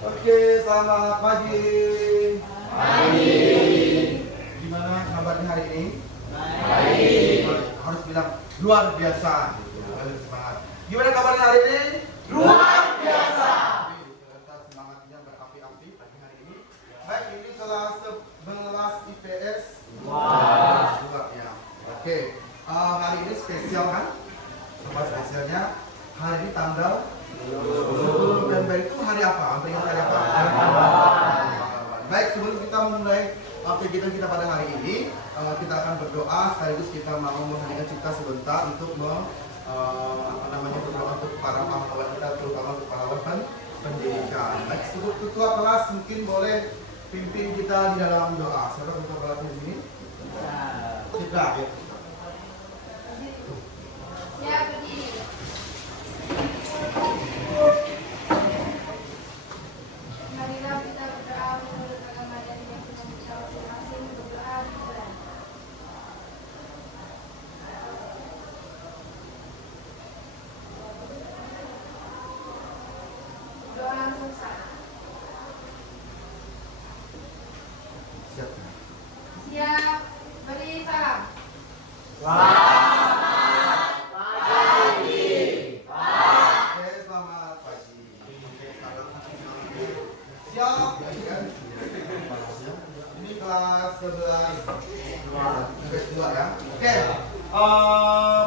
Oke, selamat pagi. Pagi. Gimana kabarnya hari ini? Baik. Harus bilang luar biasa. Gitu. Harus semangat. Gimana kabarnya hari ini? Luar biasa. Kita semangatnya berapi-api pagi hari ini. Baik, ini kelas 11 IPS. Wah. Ya. Oke. Hari ini spesial kan? Apa spesialnya? Hari ini tanggal 10 November itu hari apa? Ingat hari apa? Baik, sebelum kita memulai kegiatan kita pada hari ini, kita akan berdoa sekaligus kita mau menghadirkan cipta sebentar untuk berdoa untuk para pahlawan kita, terutama untuk pahlawan pendidikan. Baik, cukup ketua kelas mungkin boleh pimpin kita di dalam doa. Siapa ketua kelas di sini? Cipta. Ya, begini. Marilah kita berdoa menurut agama dan yang kita bisa masing-masing berdoa dimulai. Doa langsung sah. Siap. Siap, beri salam. Oke, selamat pagi. Siap, ya kan? Ini kelas 11 2 ya. Oke.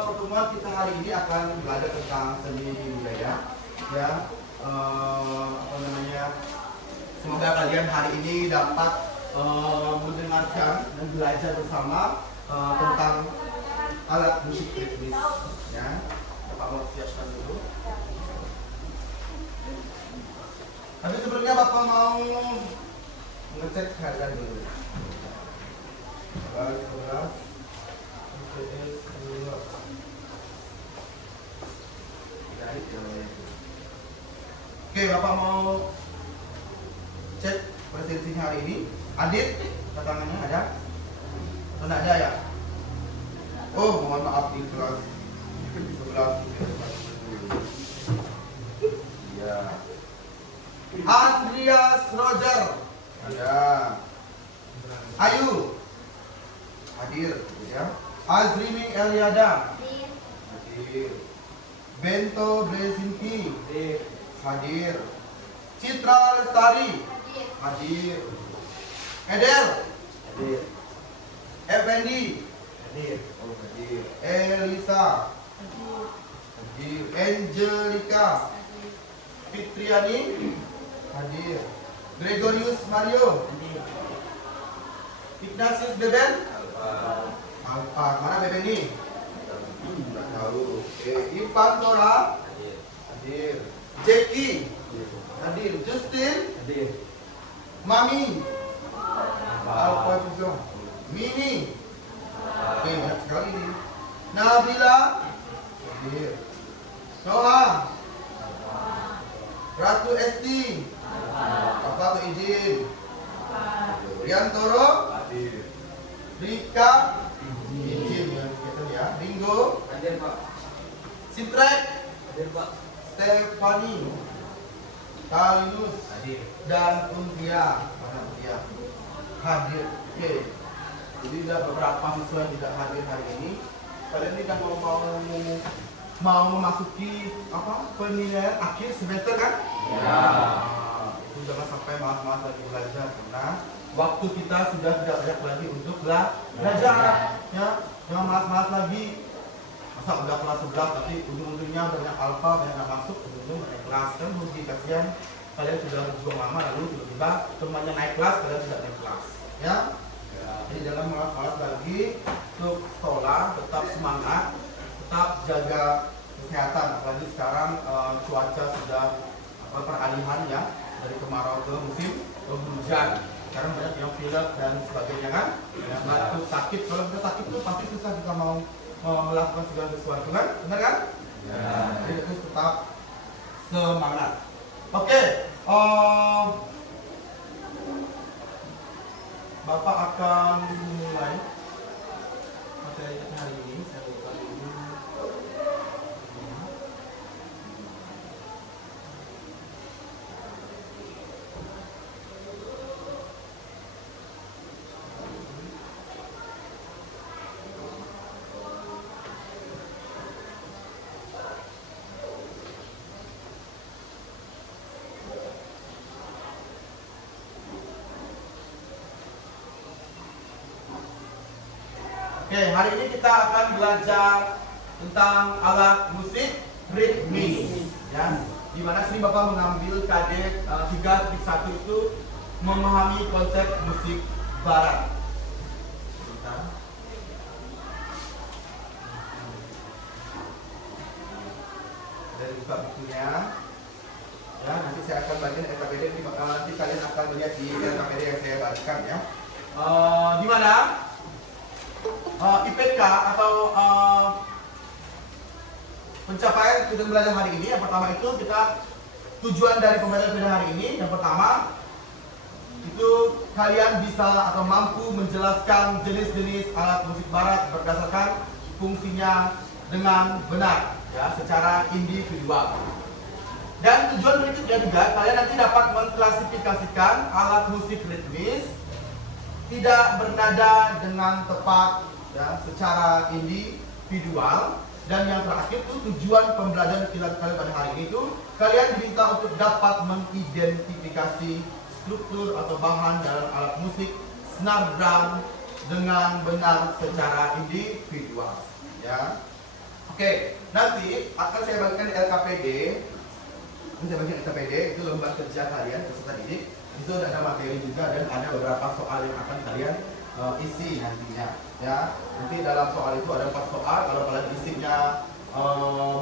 Pertemuan kita hari ini akan belajar tentang seni budaya. Ya. Semoga kalian hari ini dapat mendengarkan dan belajar bersama tentang alat musik ritmis. Ya. Bapak mau siapkan dulu. Tapi sebelumnya Bapak mau ngecek harga dulu. Baik, 11 IPS 2. Oke, Bapak mau cek presensinya hari ini. Adit, tangannya ada? Atau tidak ada ya? Oh, mohon maaf di kelas 11 ya. Andreas Roger ada. Ayu hadir ya. Azrimi Eliada hadir. Bento Blesinki hadir. Citra Lestari hadir. Eder Effendi hadir. Elisa hadir. Angelica Fitriani hadir. Gregorius Mario Ignatius Beben Alpa. Mana Beben ini? Tidak tahu. Ivan Tora hadir. Jackie hadir. Justin Mami Alpa juga. Mini. Oke, banyak sekali nih. Nabila hadir. Noah Ratu Esti Bapak izin. Riantoro hadir. Rika izin ya. Ringo Hadir, Pak. Sitrek Hadir, Pak. Stefani Kalinus Hadir. dan Untia hadir. Oke. Jadi ada beberapa siswa yang tidak hadir hari ini. Kalian ini kan mau memasuki penilaian akhir semester kan? Ya. Itu jangan sampai malas-malas lagi belajar karena waktu kita sudah tidak banyak lagi untuk belajar. Ya, jangan malas-malas lagi. Masa udah kelas 11 tapi ujung-ujungnya banyak alfa, banyak yang masuk, ujung-ujung naik kelas kan rugi, kasihan. Kalian sudah berjuang lama lalu tiba-tiba temannya naik kelas, kalian tidak naik kelas. Ya. Jadi jangan malas-malas lagi untuk sekolah, tetap semangat, tetap jaga kesehatan. Apalagi sekarang cuaca sudah peralihan ya dari kemarau ke musim hujan. Sekarang banyak yang pilek dan sebagainya kan, yang batuk, sakit. Kalau kita sakit itu pasti susah kita mau melakukan segala sesuatu kan, benar kan? Ya. Jadi itu tetap semangat. Oke. Bapak akan mulai materi kita hari ini. Saya buka dulu. Oke, hari ini kita akan belajar tentang alat musik ritmis. Ya, di mana sini Bapak mengambil KD 3.1 itu memahami konsep musik barat. Dari buka bukunya. Ya, nanti saya akan bagian LKPD, nanti kalian akan melihat di LKPD yang saya bagikan ya. Di mana IPK atau pencapaian kita belajar hari ini. Yang pertama itu kita tujuan dari pembelajaran kita hari ini. Yang pertama itu kalian bisa atau mampu menjelaskan jenis-jenis alat musik barat berdasarkan fungsinya dengan benar ya, secara individual. Dan tujuan berikutnya juga kalian nanti dapat mengklasifikasikan alat musik ritmis tidak bernada dengan tepat ya, secara individual. Dan yang terakhir itu tujuan pembelajaran kita kalian pada hari ini itu kalian diminta untuk dapat mengidentifikasi struktur atau bahan dalam alat musik snare drum dengan benar secara individual ya. Oke, nanti akan saya bagikan di LKPD. Ini saya bagikan LKPD itu lembar kerja kalian peserta didik. Itu ada materi juga dan ada beberapa soal yang akan kalian isi nantinya ya. Nanti dalam soal itu ada 4 soal. Kalau kalian isinya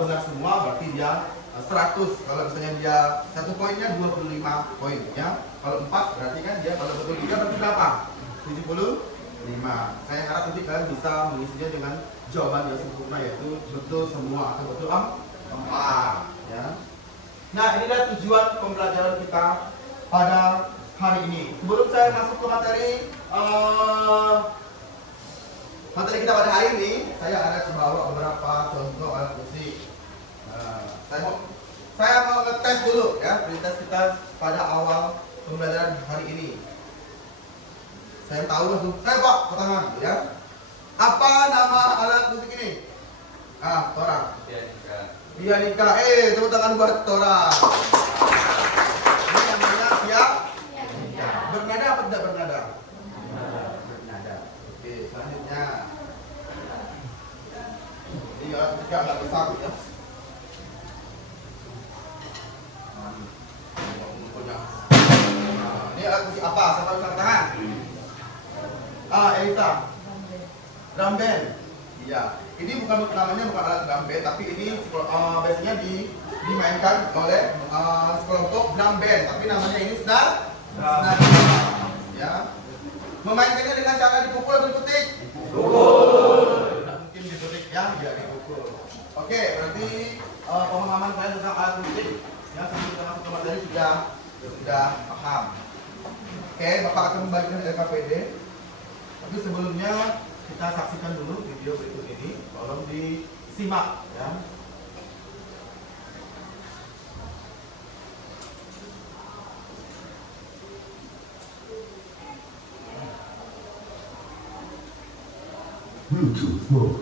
benar semua berarti dia 100. Kalau misalnya dia 1 poinnya 25 poin ya. Kalau 4 berarti kan dia, kalau betul 3 berarti berapa? 75. Saya harap nanti kalian bisa mengisinya dengan jawaban yang sempurna, yaitu betul semua atau betul 4 ya. Nah, inilah tujuan pembelajaran kita pada hari ini. Sebelum saya masuk ke materi kita pada hari ini, saya ada bawa beberapa contoh alat musik. Saya mau ngetes dulu ya, pretest kita pada awal pembelajaran hari ini. Saya tahu langsung, Pak, ke tangan ya. Apa nama alat musik ini? Tora. Pianika. Tepuk tangan buat Tora. Ini namanya pianika. Bernada apa tidak bernada? Bernada. Oke, selanjutnya. Ini alat musik agak besar ya. Ini alat musik apa? Siapa bisa angkat tangan? Elisa. Drum band. Iya. Ini bukan namanya bukan alat drum band, tapi ini biasanya dimainkan oleh sekelompok drum band, tapi namanya ini snare drum. Ya. Memainkannya dengan cara dipukul atau dipetik? Dipukul. Tidak mungkin dipetik ya, tidak dipukul. Oke, berarti pemahaman kalian tentang alat musik ya, sebelum kita masuk ke materi sudah paham. Oke, Bapak akan membagikan LKPD. Tapi sebelumnya kita saksikan dulu video berikut ini, tolong disimak ya. Bluetooth mode.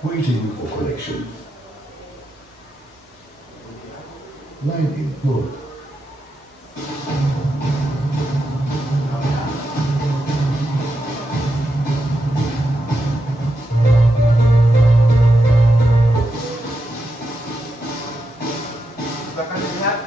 Waiting for connection. Landing mode. Silakan dilihat.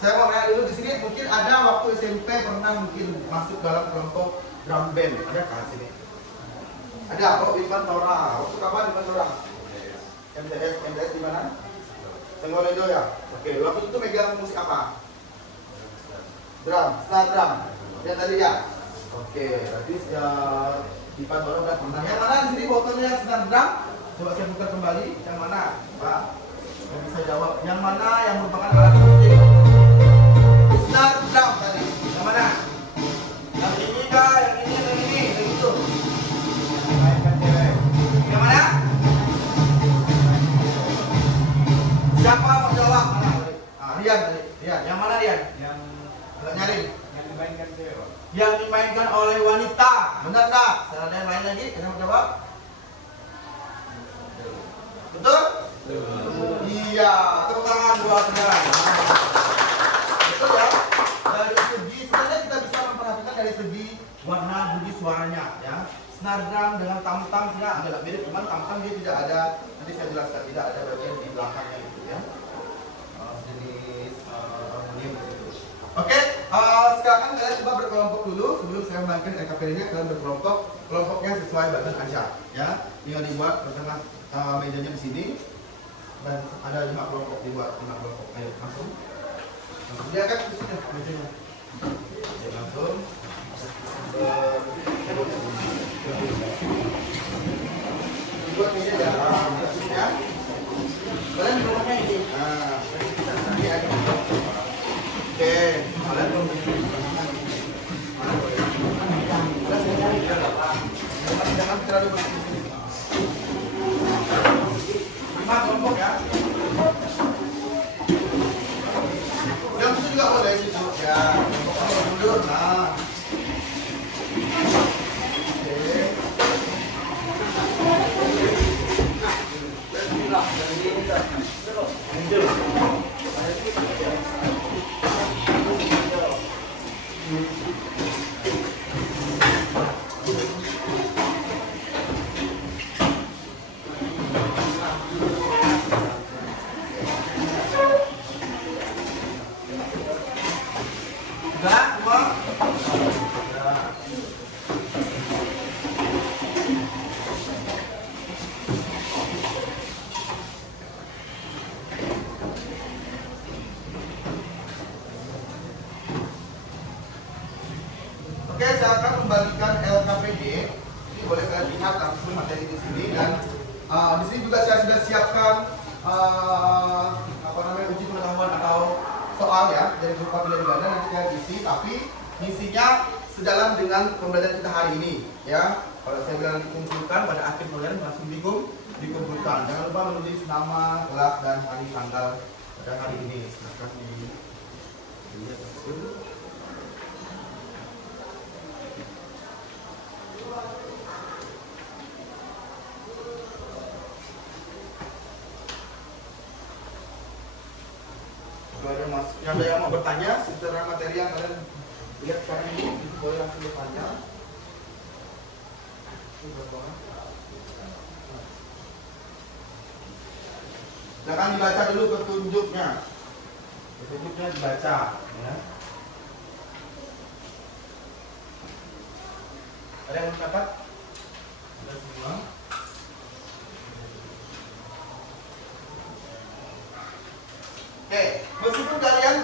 Saya mau nanya dulu di sini, mungkin ada waktu SMP pernah mungkin masuk dalam kelompok drum band, ada kan sini? Ada, kok Ivan Tora. Waktu kapan Ivan Tora? MTS di mana? Tenggoledo ya? Oke, waktu itu megang musik apa? Drum, snare drum. Yang tadi ya? Oke, berarti IPA baru udah pernah. Yang mana di sini fotonya yang sedang drum? Coba saya putar kembali. Yang mana, Pak? Yang bisa jawab. Yang mana yang merupakan alat musik? Sedang drum tadi. Yang mana? Yang ini kah? Yang ini? Yang itu? Yang mana? Siapa mau jawab? Mana? Rian tadi. Rian. Yang mana Rian? Yang Agak nyaring. dimainkan cewek. Yang dimainkan oleh wanita. Benar tak? Saya ada yang lain lagi? Kita mau jawab? Betul? Iya. Tepuk tangan buat saudara. Betul ya? Dari segi sebenarnya kita bisa memperhatikan dari segi warna bunyi suaranya ya. Snare drum dengan tam-tam agak mirip, cuman tam-tam dia tidak ada. Nanti saya jelaskan, tidak ada bagian di belakangnya itu ya. Jenis harmonium gitu. Oke, sekarang kalian coba berkelompok dulu sebelum saya membagikan LKPD-nya. Kalian berkelompok, kelompoknya sesuai badan aja ya. Tinggal dibuat tengah mejanya di sini dan ada 5 kelompok, dibuat 5 kelompok. Ayo langsung. Dia kan di sini mejanya. Oke, langsung. Dibuat meja ya. Ya. Kalian kelompoknya ini. Nah, ini ada. Oke, kalian belum jangan terlalu banyak. 5 kelompok ya. Yang itu juga boleh situ ya. Kelompok dulu. Nah. Sudah semua? Oke, saya akan membagikan LKPD. Ini boleh kalian lihat langsung materi di sini dan di sini juga saya sudah siapkan uji pengetahuan atau soal ya dari berupa pilihan ganda nanti kalian isi, tapi misinya sejalan dengan pembelajaran kita hari ini ya. Kalau saya bilang dikumpulkan pada akhir kalian langsung dikumpulkan. Jangan lupa menulis nama, kelas dan hari tanggal pada hari ini. Silakan dilihat langsung. Ada yang mau bertanya seputar materi yang kalian lihat sekarang ini, boleh langsung bertanya. Jangan dibaca dulu petunjuknya. Petunjuknya dibaca ya. Ada yang mencatat? Ada semua? Oke, meskipun kalian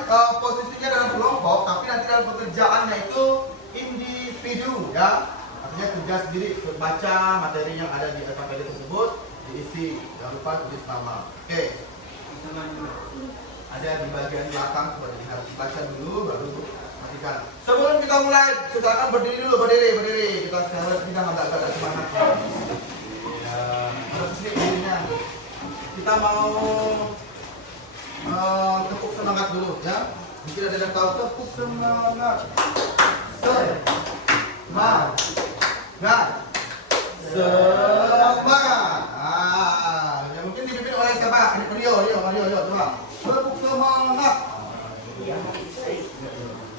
posisinya dalam kelompok, tapi nanti dalam pekerjaannya itu individu ya. Artinya kerja sendiri, baca materi yang ada di LKPD tersebut, diisi. Jangan lupa tulis nama. Oke. Ada di bagian belakang, coba dilihat. Baca dulu, baru matikan. Sebelum kita mulai, silakan berdiri dulu, berdiri. Kita agak semangat. Ya, harus sini berdirinya. Kita mau tepuk semangat dulu ya. Mungkin ada yang tahu tepuk semangat. Semangat. Ya mungkin dipimpin oleh siapa? Rio, coba. Tepuk semangat.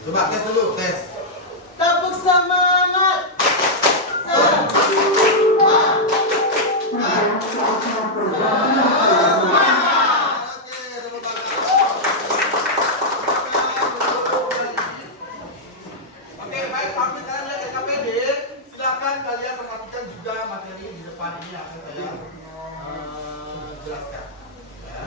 Coba tes dulu, tes. Tepuk semangat. Kalian perhatikan juga materi di depan ini akan saya jelaskan ya.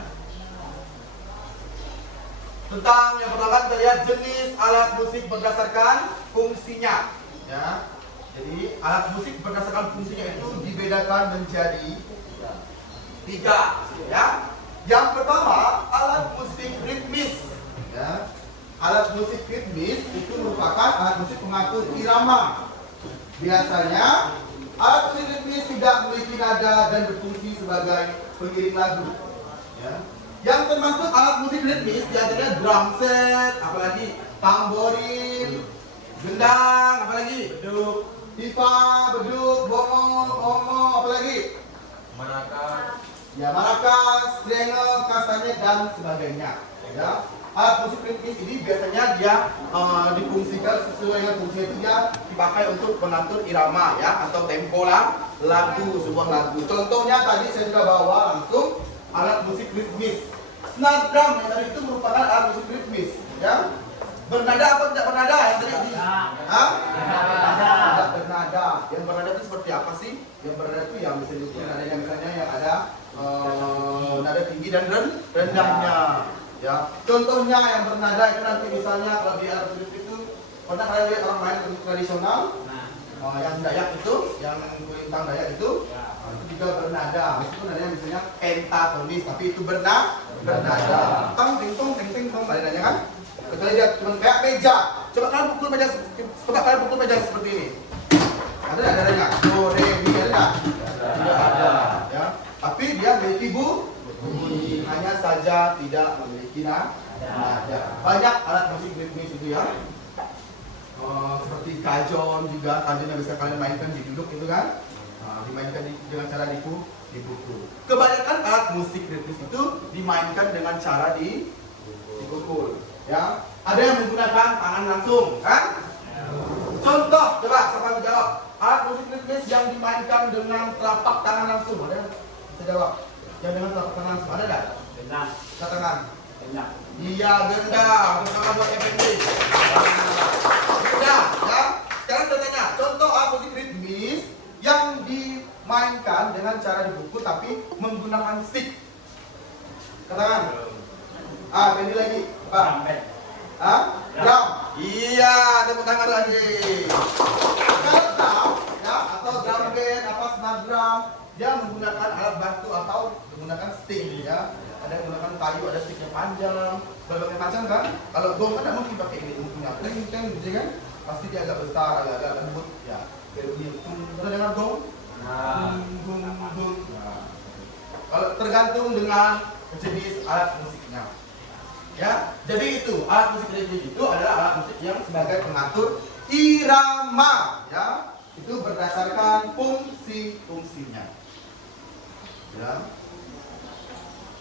Tentang yang pertama kita lihat jenis alat musik berdasarkan fungsinya Ya. Jadi alat musik berdasarkan fungsinya itu dibedakan menjadi 3, ya. Yang pertama, alat musik ritmis, ya. Alat musik ritmis itu merupakan alat musik pengatur irama. Biasanya alat musik ritmis tidak memiliki nada dan berfungsi sebagai pengiring lagu, ya. Yang termasuk alat musik ritmis diantaranya drum set, apalagi tamborin, gendang, apalagi beduk, tifa, beduk, bongo, apalagi Maracas. ya maracas, strengel, kastanya dan sebagainya. Ya. Alat musik ritmis ini biasanya dia difungsikan sesuai dengan fungsi itu dia dipakai untuk mengatur irama ya atau tempo lagu, sebuah lagu. Contohnya tadi saya sudah bawa langsung alat musik ritmis. Snare drum yang tadi itu merupakan alat musik ritmis, ya. Bernada apa tidak bernada yang tadi? Hah? Tidak bernada. Yang bernada itu seperti apa sih? Yang bernada itu yang bisa diukur nadanya misalnya yang ada nada tinggi dan rendahnya. Ya, contohnya yang bernada itu nanti misalnya kalau di alat musik itu pernah kalian lihat orang main musik tradisional? Yang Dayak itu, yang kulintang Dayak itu, itu juga bernada. Meskipun nadanya misalnya pentatonis, tapi itu bernada. Tong, ting, tong, nadanya kan? Kecuali dia cuma kayak meja. Coba kalian pukul meja seperti ini. Ada nggak nadanya? Do, re, mi, ada nggak? Tidak ada. Ya. Tapi dia memiliki bunyi, hanya saja tidak memiliki nada. Banyak alat musik ritmis itu ya. Seperti kajon juga, kajon yang bisa kalian mainkan di duduk itu kan, dimainkan dengan cara dipukul. Kebanyakan alat musik ritmis itu dimainkan dengan cara dipukul. Ya, ada yang menggunakan tangan langsung, kan? Contoh, coba siapa yang jawab? Alat musik ritmis yang dimainkan dengan telapak tangan langsung, ada yang bisa jawab? Yang dengan telapak tangan langsung, ada nggak? Gendang. Katakan. Gendang. Iya, gendang. Bersama buat FND. Gendang, ya. Sekarang saya tanya, contoh alat musik ritmis yang dimainkan dengan cara dipukul tapi menggunakan stick. Katakan. Ganti lagi, Pak. Trompet. Drum. Iya, tepuk tangan lagi. Kalau drum, ya, atau drum band, snare drum, dia menggunakan alat bantu atau menggunakan stick, ya. Ada yang menggunakan kayu, ada stick yang panjang, berbagai macam kan. Kalau gong kan tidak mungkin pakai ini, punya teng gitu kan. Pasti dia agak besar, agak lembut, ya. Pernah dengar gong? Gong. Kalau tergantung dengan jenis alat musiknya. Ya, jadi itu alat musik ritmis itu adalah alat musik yang sebagai pengatur irama, ya. Itu berdasarkan fungsinya. Ya.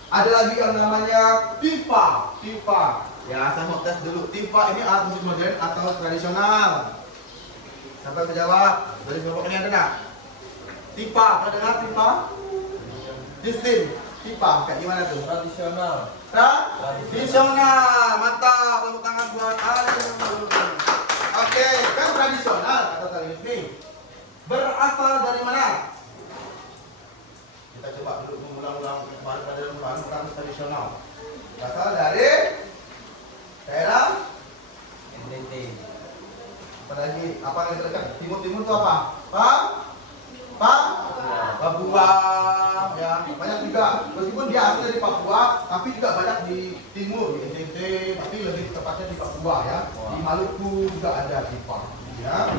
Ada lagi yang namanya tifa. Ya, saya mau tes dulu. Tifa ini alat musik modern atau tradisional? Siapa yang jawab? Dari kelompok ini ada nggak? Tifa, pernah dengar tifa? Justin, tifa kayak gimana tuh? Tradisional. Tradisional, mantap, tepuk tangan buat Alif. Oke, kan tradisional kata tadi ini. Berasal dari mana? Kita coba dulu mengulang-ulang bukan tradisional. Berasal dari daerah NTT. apa lagi? Apa yang terdekat? Timur itu apa? Papua, ya banyak juga. Meskipun dia asli dari Papua, tapi juga banyak di timur, di NTT, tapi lebih tepatnya di Papua ya. Di Maluku juga ada tifa, ya.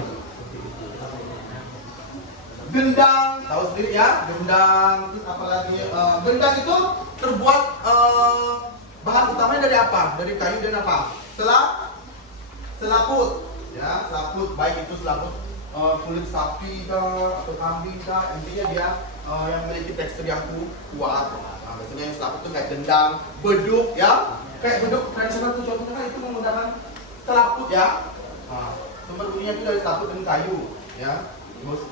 Gendang, tahu sendiri ya, gendang. Terus apa lagi? Gendang itu terbuat bahan utamanya dari apa? Dari kayu dan apa? Selaput, ya, selaput. Baik itu selaput kulit sapi kah atau kambing kah, intinya dia yang memiliki tekstur yang kuat. Nah, biasanya yang selaput itu kayak gendang, beduk ya, kayak beduk tradisional itu contohnya kan itu menggunakan selaput ya. Nah, sumber bunyinya itu dari selaput dan kayu ya.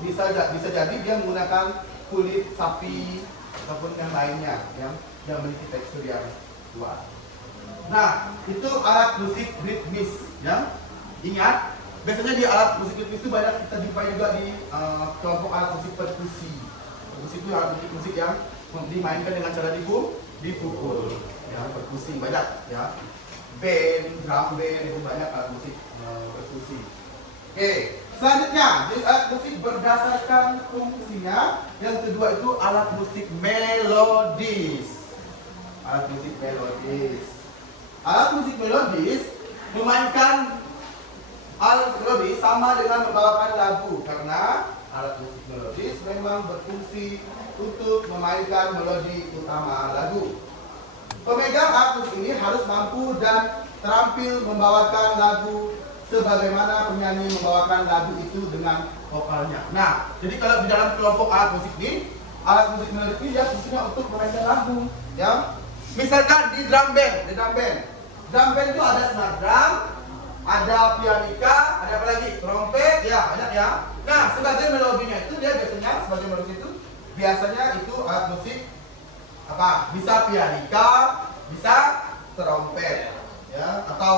Bisa jadi dia menggunakan kulit sapi ataupun yang lainnya ya, yang memiliki tekstur yang kuat. Nah, itu alat musik ritmis ya. Ingat, biasanya di alat musik ritmis itu banyak kita jumpai juga di kelompok alat musik perkusi. Perkusi itu alat musik yang dimainkan dengan cara dipukul. Ya, perkusi banyak ya. Band, drum band itu banyak alat musik perkusi. Oke, selanjutnya jenis alat musik berdasarkan fungsinya. Yang kedua itu alat musik melodis. Alat musik melodis. Alat musik melodis memainkan alat melodis sama dengan membawakan lagu karena alat musik melodis memang berfungsi untuk memainkan melodi utama lagu. Pemegang alat musik ini harus mampu dan terampil membawakan lagu sebagaimana penyanyi membawakan lagu itu dengan vokalnya. Nah, jadi kalau di dalam kelompok alat musik ini, alat musik melodi ini dia fungsinya untuk memainkan lagu, ya. Misalkan di drum band, drum band itu ada snare drum, ada pianika, ada apa lagi? Trompet, ya banyak ya. Nah, sebagai melodinya itu dia biasanya sebagai melodi itu biasanya itu alat musik apa? Bisa pianika, bisa trompet, ya, atau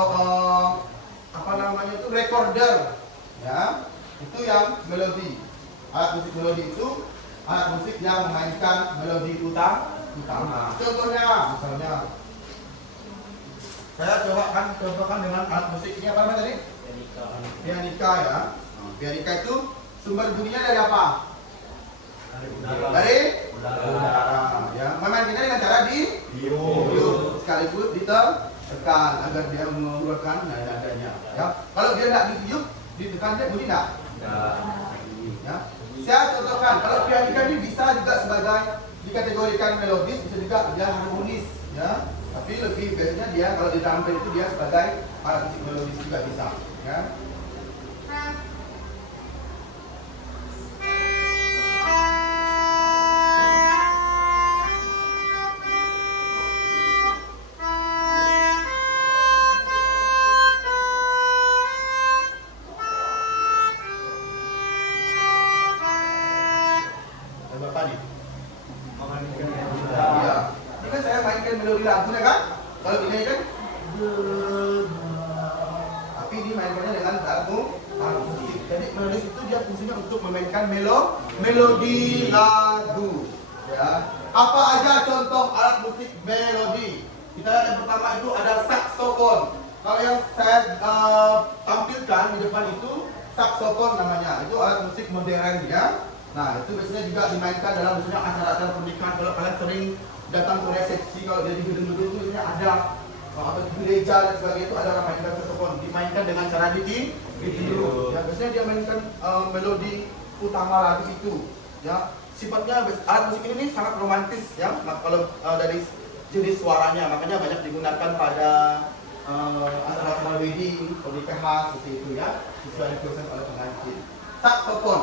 apa namanya itu recorder, ya, itu yang melodi. Alat musik melodi itu alat musik yang memainkan melodi utama. Contohnya, misalnya, saya contohkan dengan alat musik ini apa namanya tadi? Pianika ya. Pianika itu sumber bunyinya dari apa? Dari udara. Ya, memainkannya dengan cara ditiup sekaligus ditekan agar dia mengeluarkan nadanya. Ya, kalau dia tidak ditiup, ditekan dia bunyi tidak? Ya. Saya contohkan, kalau pianika ini bisa juga sebagai dikategorikan melodis, bisa juga dia harmonis, ya. Tapi lebih biasanya dia kalau di drum band itu dia sebagai alat musik melodis juga bisa, ya. Melodi lagu kan? Kalau ini kan tapi dimainkannya dengan lagu musik. Jadi melodis itu dia fungsinya untuk memainkan melodi lagu. Ya. Apa aja contoh alat musik melodi? Kita lihat yang pertama itu ada saksofon. Kalau yang saya tampilkan di depan itu saksofon namanya. Itu alat musik modern ya. Nah, itu biasanya juga dimainkan dalam misalnya acara-acara pernikahan. Kalau kalian sering datang ke resepsi, kalau dia di gedung-gedung itu biasanya ada atau di gereja dan sebagainya itu ada orang mainkan saksofon, dimainkan dengan cara ditiup. Ya, biasanya dia mainkan melodi utama lagu itu. Ya, sifatnya alat musik ini sangat romantis ya. Nah, kalau dari jenis suaranya, makanya banyak digunakan pada acara-acara wedding, pernikahan seperti itu ya, sesuai dipesan oleh pengantin. Saksofon,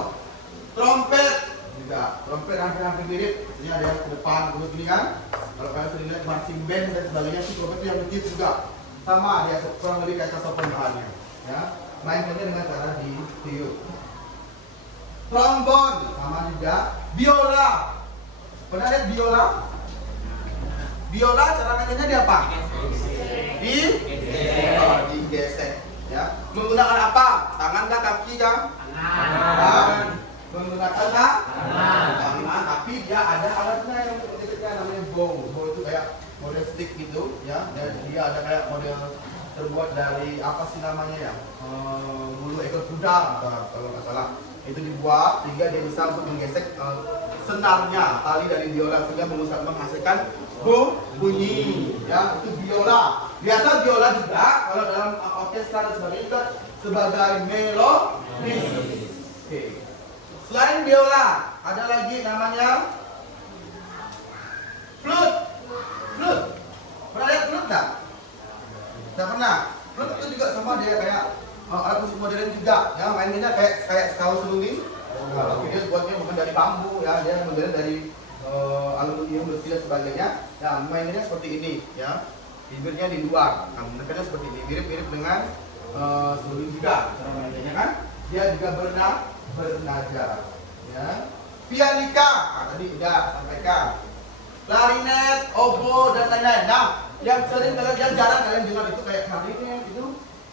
trompet juga, trompet hampir mirip, ini ada yang ke depan terus gini kan. Kalau kalian sering lihat marching band dan sebagainya, si trompet itu yang kecil juga sama, dia kurang lebih kayak saksofon bahannya, ya. Mainkannya dengan cara ditiup. Trombon sama juga. Biola, pernah lihat biola? Biola cara mainnya dia apa? Digesek, ya. Menggunakan apa? Tangan kah, kaki kah? Tangan. Menggunakan tangan, tapi dia ada alatnya yang untuk geseknya, namanya bow. Bow itu kayak model stick gitu, ya. Dan dia ada kayak model terbuat dari apa sih namanya ya? Bulu ekor kuda, kalau nggak salah. Itu dibuat sehingga dia bisa untuk menggesek senarnya, tali dari biola sehingga menghasilkan bunyi, ya. Itu biola. Biasa biola juga kalau dalam orkestra dan sebagainya juga sebagai melodis. Oke. Selain biola, ada lagi namanya flute. Flute. Pernah lihat flute nggak? Tidak pernah. Flute itu juga sama, dia kayak alat musik modern juga. Ya, mainnya kayak sekau seruling. Nah, dia buatnya bukan dari bambu, ya, dia modern dari aluminium, besi dan sebagainya. Ya, mainnya seperti ini, ya. Bibirnya di luar. Nah, mainnya seperti ini, mirip-mirip dengan seruling juga. Cara mainnya kan? Dia juga bernada, ya. Pianika, tadi udah sampaikan. Klarinet, oboe dan lain-lain. Nah, yang jarang kalian dengar itu kayak klarinet itu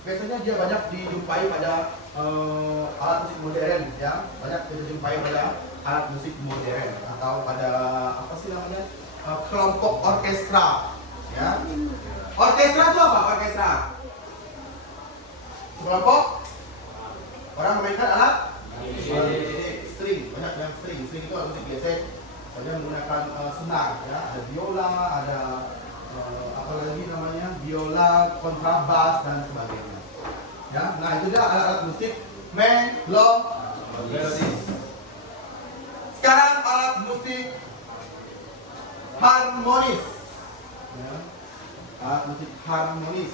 biasanya dia banyak dijumpai pada alat musik modern, ya. Banyak dijumpai pada alat musik modern atau pada apa sih namanya? Kelompok orkestra, ya. Orkestra itu apa? Orkestra kelompok Orang memainkan alat musik string, banyak yang string. String itu alat musik biasa. Saya menggunakan senar, ya. Ada biola, ada apa lagi namanya, biola, kontrabas dan sebagainya. Ya, nah itu dia alat-alat musik melodis. Sekarang alat musik harmonis. Ya. Alat musik harmonis.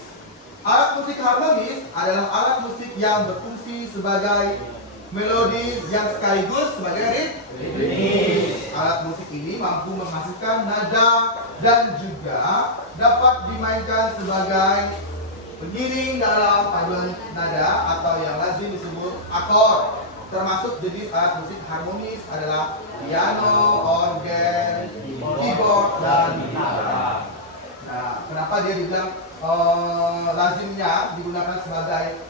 Alat musik harmonis adalah alat musik yang berfungsi sebagai melodi yang sekaligus sebagai ritme. Alat musik ini mampu menghasilkan nada dan juga dapat dimainkan sebagai pengiring dalam paduan nada atau yang lazim disebut akord. Termasuk jenis alat musik harmonis adalah piano, organ, keyboard, dan gitar. Nah, kenapa dia dibilang lazimnya digunakan sebagai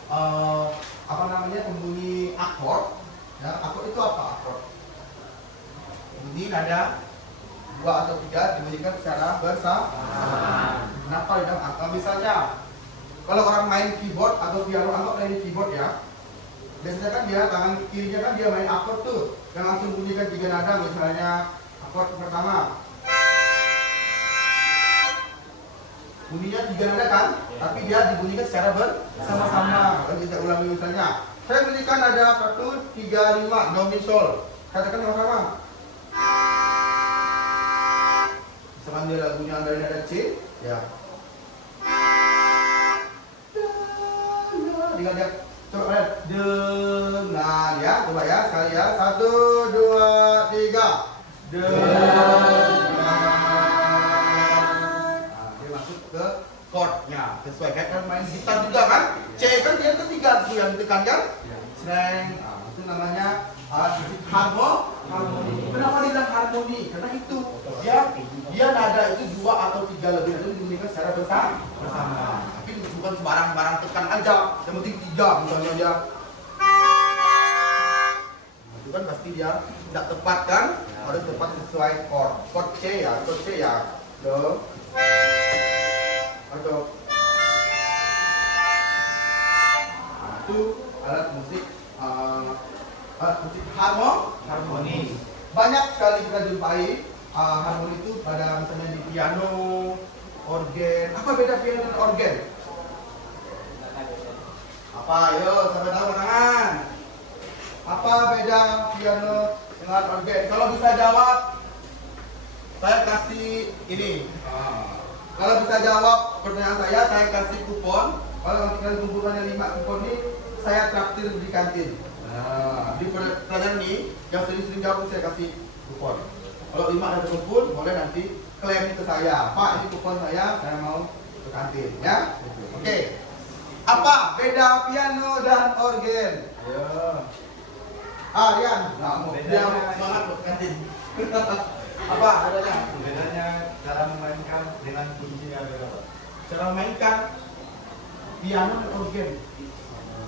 apa namanya, pembunyi akord? Ya, akord itu apa akord? Bunyi nada 2 atau 3 dibunyikan secara bersama. Kenapa ya? Misalnya kalau orang main keyboard atau piano, anggap main keyboard ya. Biasanya kan dia tangan kirinya kan dia main akord tuh, yang langsung bunyikan 3 nada. Misalnya akord pertama bunyinya 3 nada kan, tapi dia dibunyikan secara bersama-sama. Kalau kita ulangi misalnya, saya bunyikan nada 1, 3, 5 do mi sol. Katakan yang pertama. Misalkan dia lagunya dari nada C, ya. Dengan dia coba lihat dengan ya, coba ya sekali ya, 1, 2, 3 dengan. Nah, dia masuk ke chordnya sesuai kan main gitar juga kan, C kan dia ketiga tuh yang ditekan kan, sreng. Nah, itu namanya alat musik harmoni. Kenapa dibilang harmoni? Karena itu dia nada itu 2 atau 3 lebih itu dibunyikan secara bersama. Tapi bukan sembarang tekan aja, yang penting 3 misalnya dia. Itu kan pasti dia tidak tepat kan, harus tepat sesuai chord. Chord C ya, do, atau. Nah, itu alat musik harmoni. Banyak sekali kita jumpai harmoni itu pada misalnya di piano, organ. Apa beda piano dan organ? Apa? Ayo, sampai tahu tangan. Apa beda piano dengan organ? Kalau bisa jawab, saya kasih ini. Kalau bisa jawab pertanyaan saya kasih kupon. Kalau nanti kalian kumpulkan 5 kupon ini, saya traktir di kantin. Nah, di pertanyaan ini yang sering jawab saya kasih kupon. Kalau 5 ada terkumpul, boleh nanti klaim ke saya. Pak, ini kupon saya mau ke kantin, ya. Oke. Apa beda piano dan organ? Ayo. Rian, dia semangat ke kantin. Apa bedanya? Bedanya cara memainkan dengan kuncinya beda. Cara memainkan piano dan organ.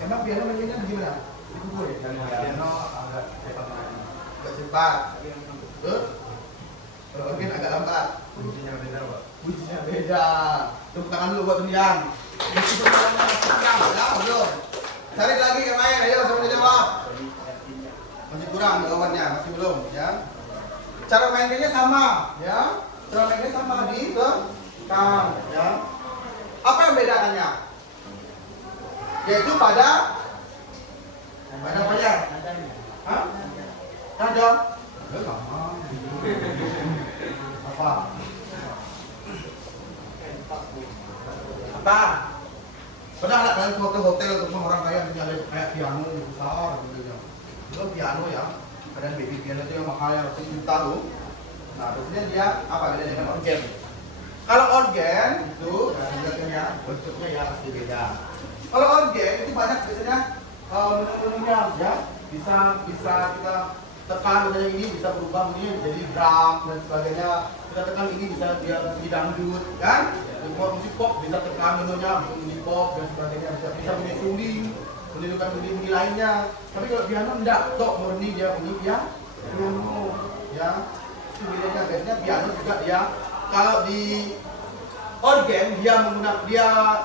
Emang piano mainnya gimana? Piano agak cepat main. Agak cepat. Terus? Kalau organ agak lambat. Kuncinya beda, Pak. Kuncinya beda. Tepuk tangan dulu buat Rian. Masih kurang, ya belum. Cari lagi yang main, ayo sampai jawab. Masih kurang jawabannya, masih belum, ya. Cara mainnya sama, ya. Cara mainnya sama di belakang, ya. Apa yang bedakannya? Yaitu pada apa ya? Hah? Nada. Sama. Apa? Apa? Pernah nggak kalian ke hotel atau orang kaya punya kayak piano yang besar gitu? Itu piano ya, kadang baby piano itu yang mahal yang ratusan juta loh. Nah, terusnya dia apa beda dengan organ? Kalau organ itu bentuknya ya pasti beda. Kalau organ itu banyak biasanya menu-menunya ya, bisa kita tekan misalnya ini bisa berubah bunyinya jadi drum dan sebagainya. Kita tekan ini bisa dia bunyi dangdut kan? Musik pop bisa tekan menunya bunyi pop dan sebagainya, bisa bunyi suling, menunjukkan bunyi lainnya. Tapi kalau piano enggak, tok murni dia bunyi piano ya. Itu bedanya. Biasanya piano juga dia kalau di organ dia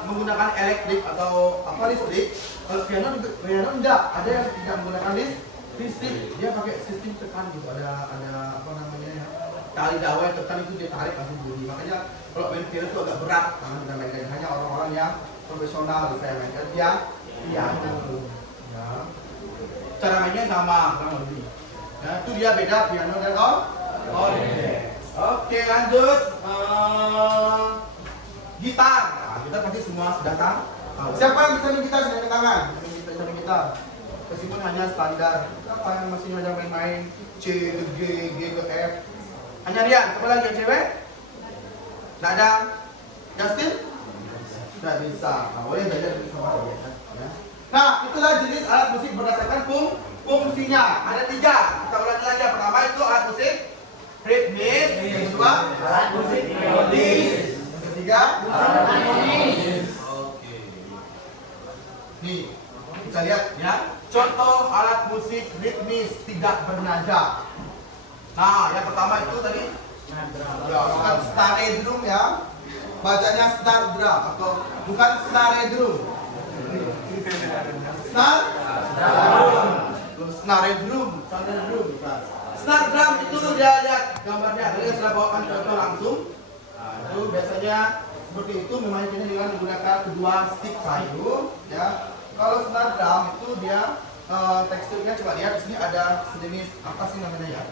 menggunakan elektrik atau apa listrik. Kalau piano enggak, ada yang tidak menggunakan listrik, dia pakai sistem tekan gitu. Ada apa namanya ya, tali dawai tekan itu dia tarik langsung bunyi. Makanya kalau main piano itu agak berat karena kita mainkan hanya orang-orang yang profesional bisa mainkan piano. Ya. Cara mainnya sama kurang lebih. Ya, itu dia beda piano dan organ. Oke, lanjut. Gitar. Nah, gitar pasti semua sudah tahu. Siapa yang bisa main gitar? Sudah angkat tangan. Bisa main gitar. Meskipun hanya standar. Apa yang masih ada main-main C ke G, G ke F. Hanya Rian. Siapa lagi yang cewek? Tidak ada. Justin? Tidak bisa. Nah, boleh belajar sama dia. Ya. Nah, itulah jenis alat musik berdasarkan fungsinya. Ada 3. Kita ulangi lagi. Yang pertama itu alat musik ritmis. Yang kedua alat musik melodis. Yang ketiga alat harmonis. Oke. Nih, kita lihat ya. Contoh alat musik ritmis tidak bernada. Nah, yang pertama itu tadi ya, bukan snare drum ya. Bacanya snare drum atau bukan snare drum. Snare drum. Snare drum itu dia lihat gambarnya. Kalian sudah bawakan contoh langsung. Nah, itu biasanya seperti itu memainkannya dengan menggunakan kedua stick kayu. Ya, kalau snare drum itu dia teksturnya coba lihat di sini ada sejenis apa sih namanya ya?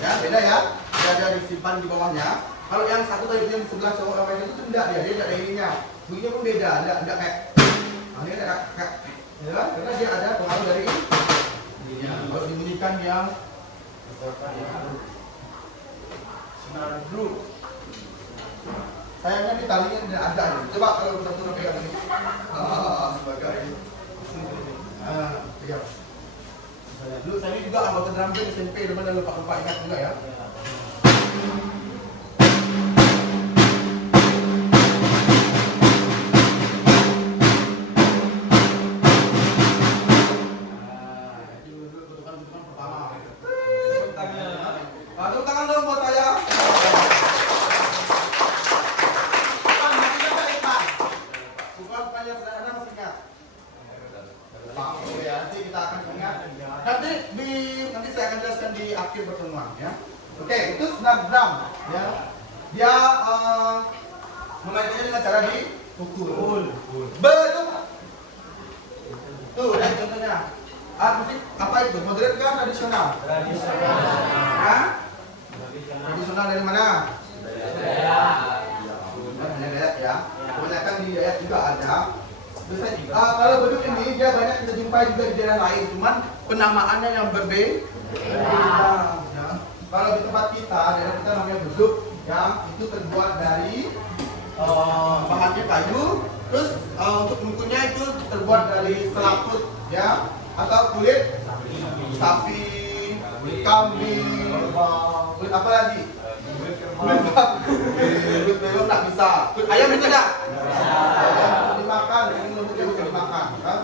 Ya beda ya. Dia ada disimpan di bawahnya. Kalau yang satu tadi yang di sebelah cowok ramai itu enggak dia tidak ada ininya. Bunyinya pun beda, enggak kayak. Ini ada kayak ya, karena dia ada pengaruh dari ini. Ya, harus dibunyikan yang snare drum. Sayangnya di talinya tidak ada. Coba kalau kita turun pegang ini. Sebagai pegang. Dulu saya juga anggota drum band SMP, teman dan lupa ingat juga ya. Tepuk tangan dong buat saya. Bukannya sederhana masih ingat. Ya, nanti kita akan ingat. Nanti saya akan jelaskan di akhir pertemuan ya. Oke, itu snare drum ya. Dia memainkannya dengan cara dipukul. Beduk. Tuh, lihat contohnya. Alat musik apa itu? Modern kan tradisional? Hah? Tradisional dari mana? Dari Dayak ya. Kebanyakan di Dayak juga ada. Kalau beduk ini dia banyak kita jumpai juga di daerah lain, cuman penamaannya yang berbeda. Ya. Kalau di tempat kita, daerah kita namanya beduk, yang itu terbuat dari bahannya kayu, terus untuk mukunya itu terbuat dari selaput, ya, atau kulit sapi, kulit kambing, kulit apa lagi? Kulit melon tak bisa. Kulit ayam bisa tak? Dimakan, ini lembutnya bisa dimakan. Kan?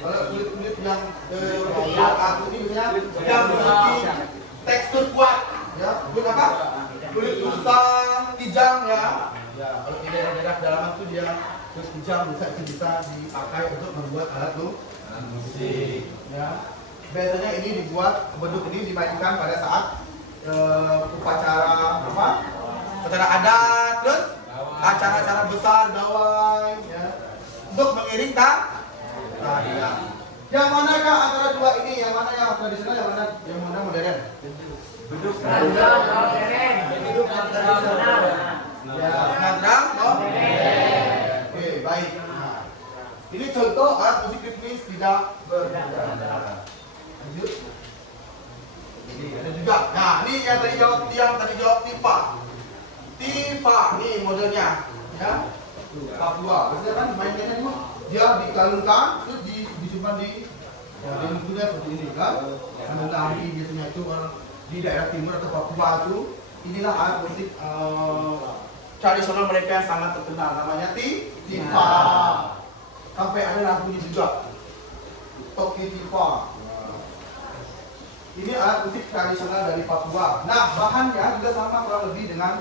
Kalau kulit yang aku ini biasanya yang memiliki tekstur kuat, ya. Kulit apa? Kulit usang, kijang, ya. Ya, kalau di daerah-daerah pedalaman itu dia kulit kijang bisa dipakai untuk membuat alat musik. Ya. Biasanya ini dibuat beduk ini dimainkan pada saat upacara apa? Acara adat, terus acara-acara besar, gawai, ya. Untuk mengiring tarian. Yang manakah antara dua ini? Yang mana yang tradisional, yang mana modern? Beduk tradisional modern. Beduk tradisional. Ya, nadram, Oke, baik. Nah, ini contoh alat musik ritmis tidak bernada. Lanjut. Ini ada juga. Nah, ini yang tadi jawab Tifa. Tifa, nih modelnya, ya. Papua. Biasanya kan mainannya itu dia dikalungkan, terus disimpan di bukunya seperti ini kan. Tari biasanya itu orang di daerah timur atau Papua itu. Inilah alat musik tradisional mereka yang sangat terkenal, namanya Tifa. Sampai ada lagunya juga, Toki Tifa. Ini alat musik tradisional dari Papua. Nah, bahannya juga sama kurang lebih dengan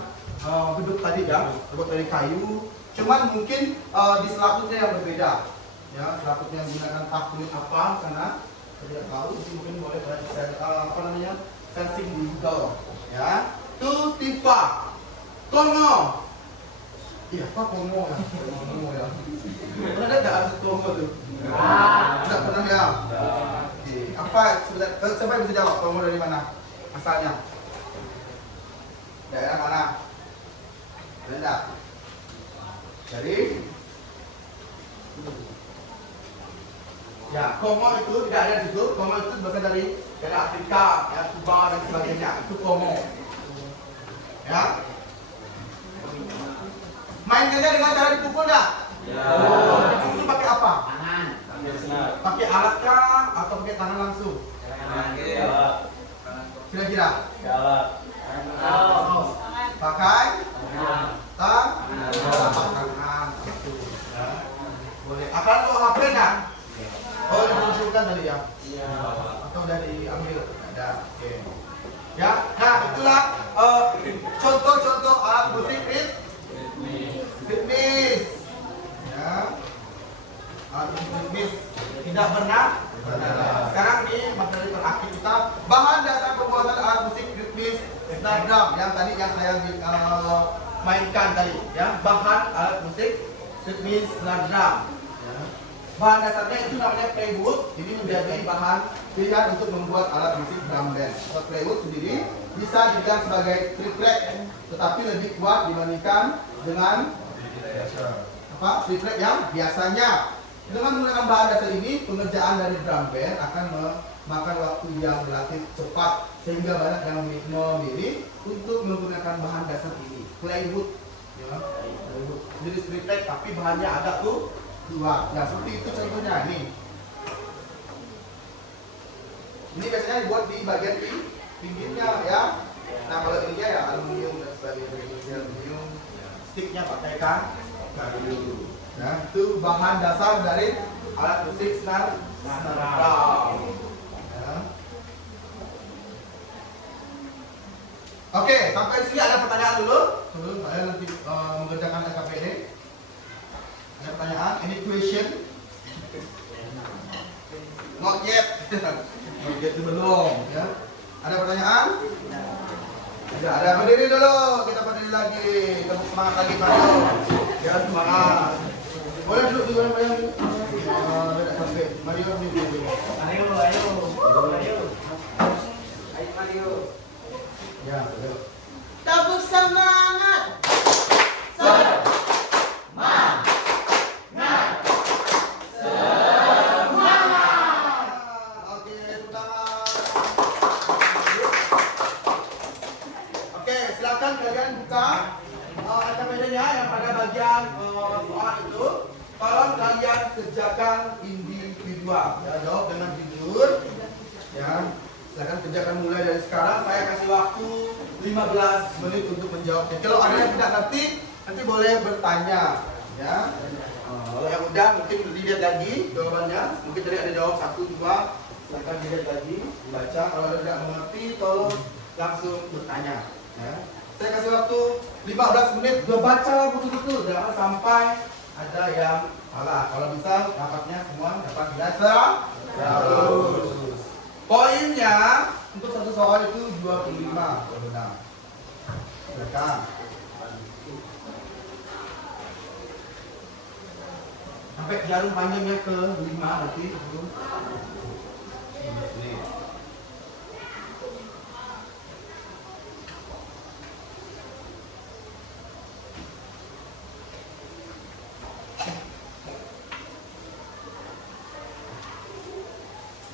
beduk tadi ya, terbuat dari kayu. Cuman mungkin di selaputnya yang berbeda. Ya, selaputnya yang menggunakan kulit apa sana tidak tahu. Mungkin boleh apa namanya searching di Google. Ya, Tutiva, Kongo. Iya, apa Kongo ya? Kongo ya. Pernah ada arti Kongo tuh? Tidak pernah ya. Oke, apa sebenarnya? Siapa yang bisa jawab Kongo dari mana? Asalnya? Daerah mana? Rendah. Dari? Ya, Kongo itu tidak ada di situ. Kongo itu berasal dari Afrika, ya, Kuba dan sebagainya. Itu Kongo. Ya. Mainkannya dengan cara dipukul enggak? Ya. Dipukul pakai apa? Tangan. Pakai alat kah atau pakai tangan langsung? Kira-kira? Pakai tangan. Boleh. Akan tuh HP enggak? Oh, dimunculkan tadi ya? Iya. Atau udah diambil? Ada. Oke. Ya, nah itulah contoh-contoh alat musik ritmis. Ya. Alat musik ritmis tidak benar. Sekarang ini materi terakhir kita, bahan dasar pembuatan alat musik ritmis snare drum yang tadi yang saya mainkan tadi, ya, bahan alat musik ritmis snare drum. Ya. Bahan dasarnya itu namanya plywood. Ini menjadi bahan pilihan untuk membuat alat musik drum band. Plywood sendiri bisa dibilang sebagai triplek, tetapi lebih kuat dibandingkan dengan triplek yang biasanya. Dengan menggunakan bahan dasar ini, pengerjaan dari drum band akan memakan waktu yang relatif cepat, sehingga banyak yang memilih untuk menggunakan bahan dasar ini, plywood. Ya, plywood. Jadi triplek tapi bahannya agak dua. Nah, seperti itu contohnya ini. Ini biasanya dibuat di bagian pinggirnya ya. Nah, kalau ini ya aluminium dan sebagainya, aluminium. Sticknya pakai kayu. Nah, itu bahan dasar dari alat musik snare drum. Ya. Oke, sampai sini ada pertanyaan dulu sebelum saya nanti mengerjakan LKPD. Ada pertanyaan? Any question? Not yet. Not yet belum. Ya. Ada pertanyaan? Ya, ada. Berdiri dulu. Kita berdiri lagi. Tepuk semangat lagi, Mario. Ya, semangat. Boleh duduk di bayang-bayang. Tidak sampai. Mario ini dulu. Ayo. Ayo Mario. Ya, ayo. Tepuk semangat. Yang pada bagian soal itu, tolong kalian kerjakan individual. Ya, jawab dengan jujur. Ya, silakan kerjakan mulai dari sekarang. Saya kasih waktu 15 menit untuk menjawabnya. Kalau ada yang tidak ngerti, nanti boleh bertanya. Ya, kalau yang udah mungkin dilihat lagi jawabannya. Mungkin tadi ada jawab 1, 2. Silakan dilihat lagi, dibaca. Kalau ada yang tidak mengerti, tolong langsung bertanya. Ya. Saya kasih waktu 15 menit, gue baca betul-betul, jangan sampai ada yang salah. Kalau bisa, dapatnya semua dapat biasa. Poinnya untuk satu soal itu 25. Benar. Silakan. Sampai jarum panjangnya ke 5 nanti itu.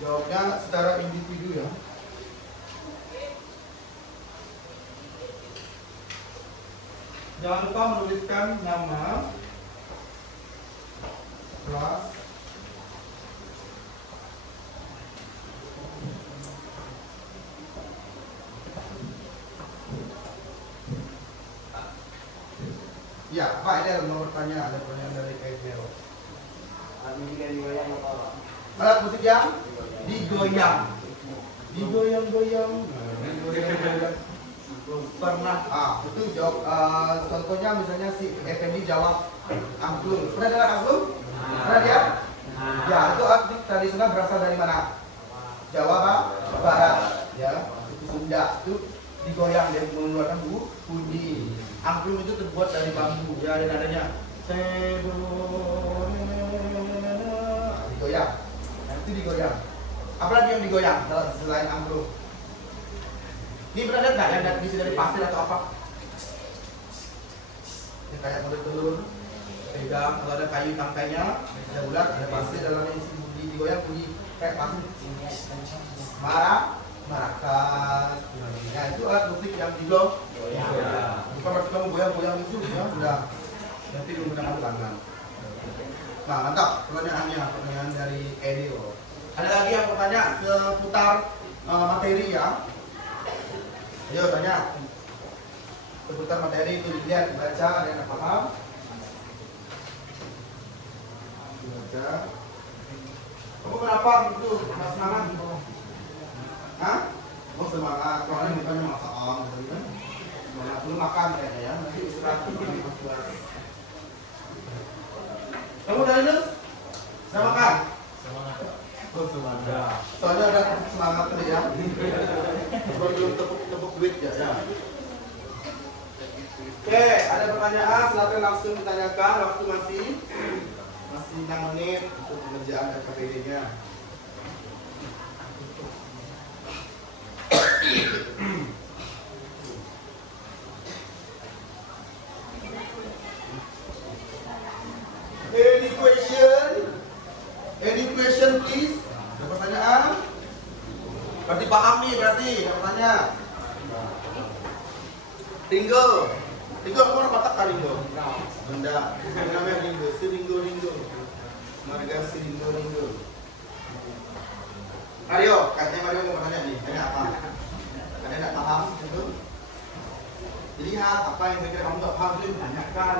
Jawabnya secara individu ya. Jangan lupa menuliskan nama, kelas, ya, Pak, ini ada nomor pertanyaan, ada pertanyaan dari KZO. Alat musik yang digoyang. Digoyang-goyang. Belum pernah. Itu jawab. Contohnya misalnya si Effendi jawab angklung. Pernah dengar angklung? Pernah lihat? Ya, itu arti tradisional berasal dari mana? Jawa Barat. Ya, itu Sunda. Itu digoyang dia mengeluarkan bunyi. Angklung itu terbuat dari bambu. Ya, ada nadanya. Digoyang. Nah, itu digoyang. Apalagi yang digoyang selain angklung? Ini pernah lihat nggak yang diisi dari pasir atau apa? Ini kayak model telur, pegang, kalau ada kayu tangkainya, ada bulat, ada pasir dalamnya isi digoyang bunyi kayak pasir. Marakas. Nah itu alat musik yang digoyang. Bukan berarti kamu goyang-goyang itu, ya udah. Nanti menggunakan tangan. Nah mantap pertanyaan dari Edio. Ada lagi yang bertanya seputar materi ya. Ayo tanya seputar materi itu, dilihat, dibaca, ada yang paham? Dibaca. Kamu kenapa gitu? Nggak semangat? Hah? Oh semangat, soalnya bukannya masak gitu kan? Semangat dulu makan kayaknya ya, nanti istirahat dulu di kelas. Kamu dari Nus? Sudah makan? Oh semangat. Soalnya udah semangat tadi ya. Belum tepuk duit ya. Oke, ada pertanyaan silakan langsung ditanyakan. Waktu masih 6 menit untuk pengerjaan KPD-nya. Any question please? Ada pertanyaan? Berarti paham nih berarti yang tanya. Ringo, kamu orang Batak kan Ringo? Benda, ini namanya Ringo, si Ringo. Marga si Ringo. Mario, katanya Mario mau bertanya nih, tanya apa? Ada yang tak paham gitu? Lihat apa yang kira kamu tak paham itu tanyakan.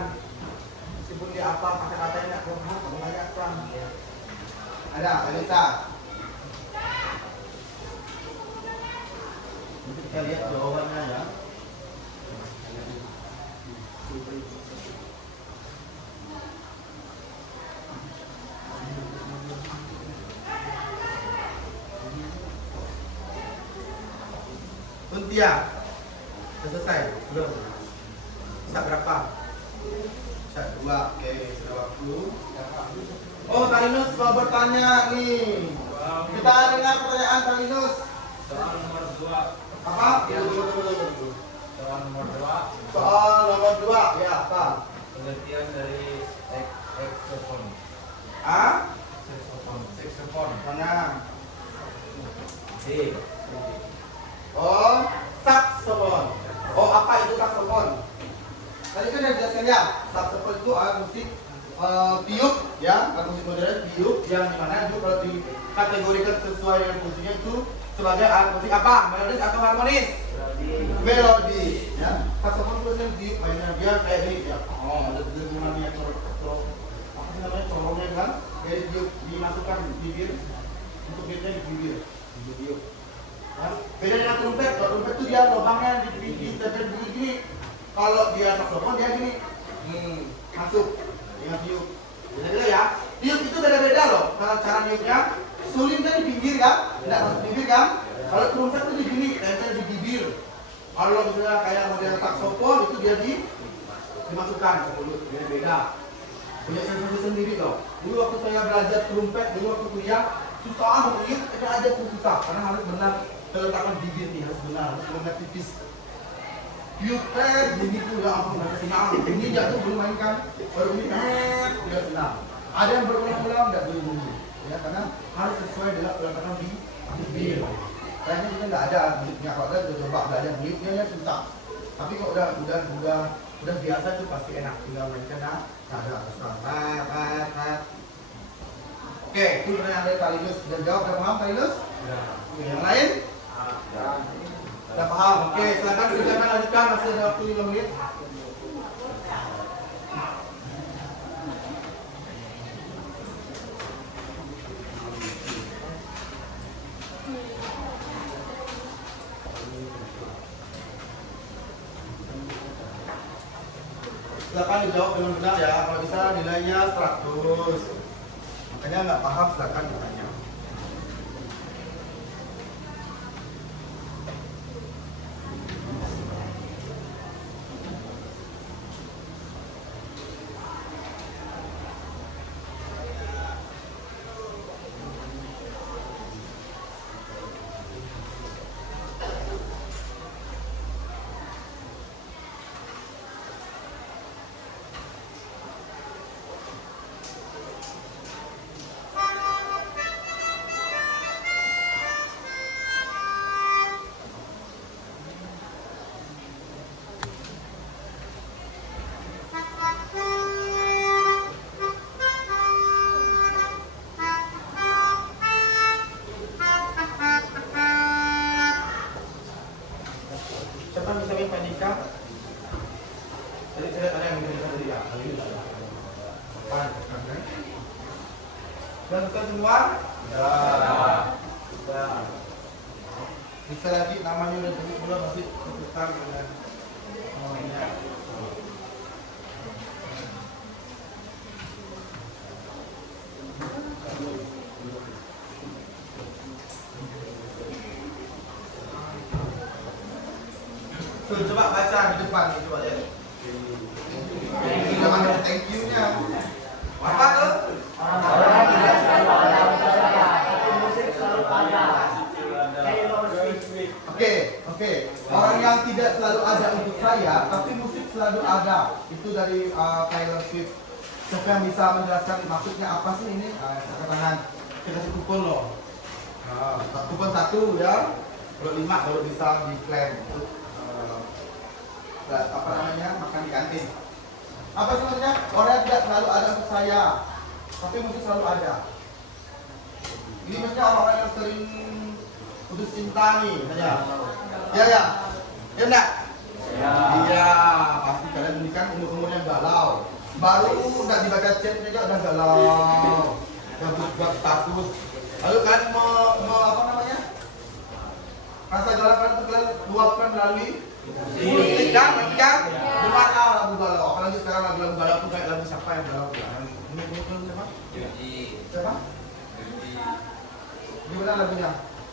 Meskipun dia apa kata-katanya tak paham, kamu tanyakan. Ada, Elisa. Nanti kita lihat jawabannya ya. Untia, sudah selesai? Belum? Bisa berapa? Bisa 2, oke, sudah waktu. Oh, Talinus mau bertanya nih. Kita dengar pertanyaan Talinus. Soal nomor 2. Apa? Tunggu. Soal nomor 2. Soal nomor 2, ya apa? Pengertian dari saxophone. Saxophone. Mana? D. Oh, saksofon. Oh, apa itu saksofon? Tadi kan saya jelaskan ya, saksofon itu alat musik tiup, ya, alat musik modern tiup yang dimana itu kalau dikategorikan sesuai dengan fungsinya itu sebagai alat musik apa? Melodis atau harmonis? Melodi. Ya, saksofon itu yang tiup, mainnya biar kayak gini ya. Oh, ada namanya apa sih namanya corongnya kan? Dari tiup dimasukkan di bibir untuk biasanya di bibir tiup. Beda dengan trompet, kalau trompet itu dia lubangnya di gini. Kalau dia saksofon dia gini, masuk dengan tiup. Beda-beda ya. Tiup itu beda-beda loh. Kalau cara tiupnya, suling kan di pinggir kan, tidak masuk bibir kan. Kalau trompet itu di gini, tempel di bibir. Kalau misalnya kayak model saksofon itu dia dimasukkan ke mulut, beda-beda. Punya sensasi sendiri loh. Dulu waktu saya belajar trompet, dulu waktu kuliah, susah banget, itu aja pun susah karena harus benar. Letakkan bibir nih harus benar tipis. Tiup bunyi itu udah ampun nggak senang. Bunyi jatuh belum mainkan, baru bunyi udah senang. Ada yang berulang-ulang nggak boleh bunyi, ya karena harus sesuai dengan peletakan di bibir. Kayaknya kita nggak ada bunyinya, kalau ada coba belajar bunyinya susah. Tapi kalau udah biasa tuh pasti enak. Tinggal mainkan ada atas. Oke, itu pertanyaan dari Talinus. Dan jawab, udah paham Talinus? Oke, yang lain? Sudah paham? Oke, silakan lanjutkan, masih ada waktu 5 menit. silakan dijawab dengan benar ya. Kalau bisa nilainya 100. Makanya nggak paham silakan ditanya. Siapa bisa main Pak Dika? Tadi saya ada yang bisa tadi ya. Depan, kan? Dan bisa semua? Ya. Sudah. Bisa lagi namanya udah sebut belum nanti tukar dengan namanya. Tuh, coba baca di depan nih, coba lihat. Jangan ada thank you-nya. Apa tuh? Orang tidak selalu ada untuk saya, tapi musik selalu ada. Taylor Swift. Oke. Orang yang tidak selalu ada untuk saya, tapi musik selalu ada. Itu dari Taylor Swift. Siapa yang bisa menjelaskan maksudnya apa sih ini? Angkat tangan. Kita kasih kupon loh. Kupon 1 ya. Kalau 5 baru bisa diklaim untuk apa namanya, makan di kantin. Apa sih maksudnya? Orang yang tidak selalu ada untuk saya, tapi musik selalu ada. Ini maksudnya orang-orang yang sering putus cinta nih, katanya. Ya enggak? Iya, pasti kalian ini kan umur-umur yang galau. Baru udah dibaca chatnya aja udah galau. Udah buat status. Lalu kan apa namanya? Rasa galau kalian tuh kalian luapkan melalui musik kan, dengarlah lagu galau. Apalagi sekarang lagu galau tuh kayak lagu siapa yang galau? Ini siapa? Siapa? Ini mana lagunya?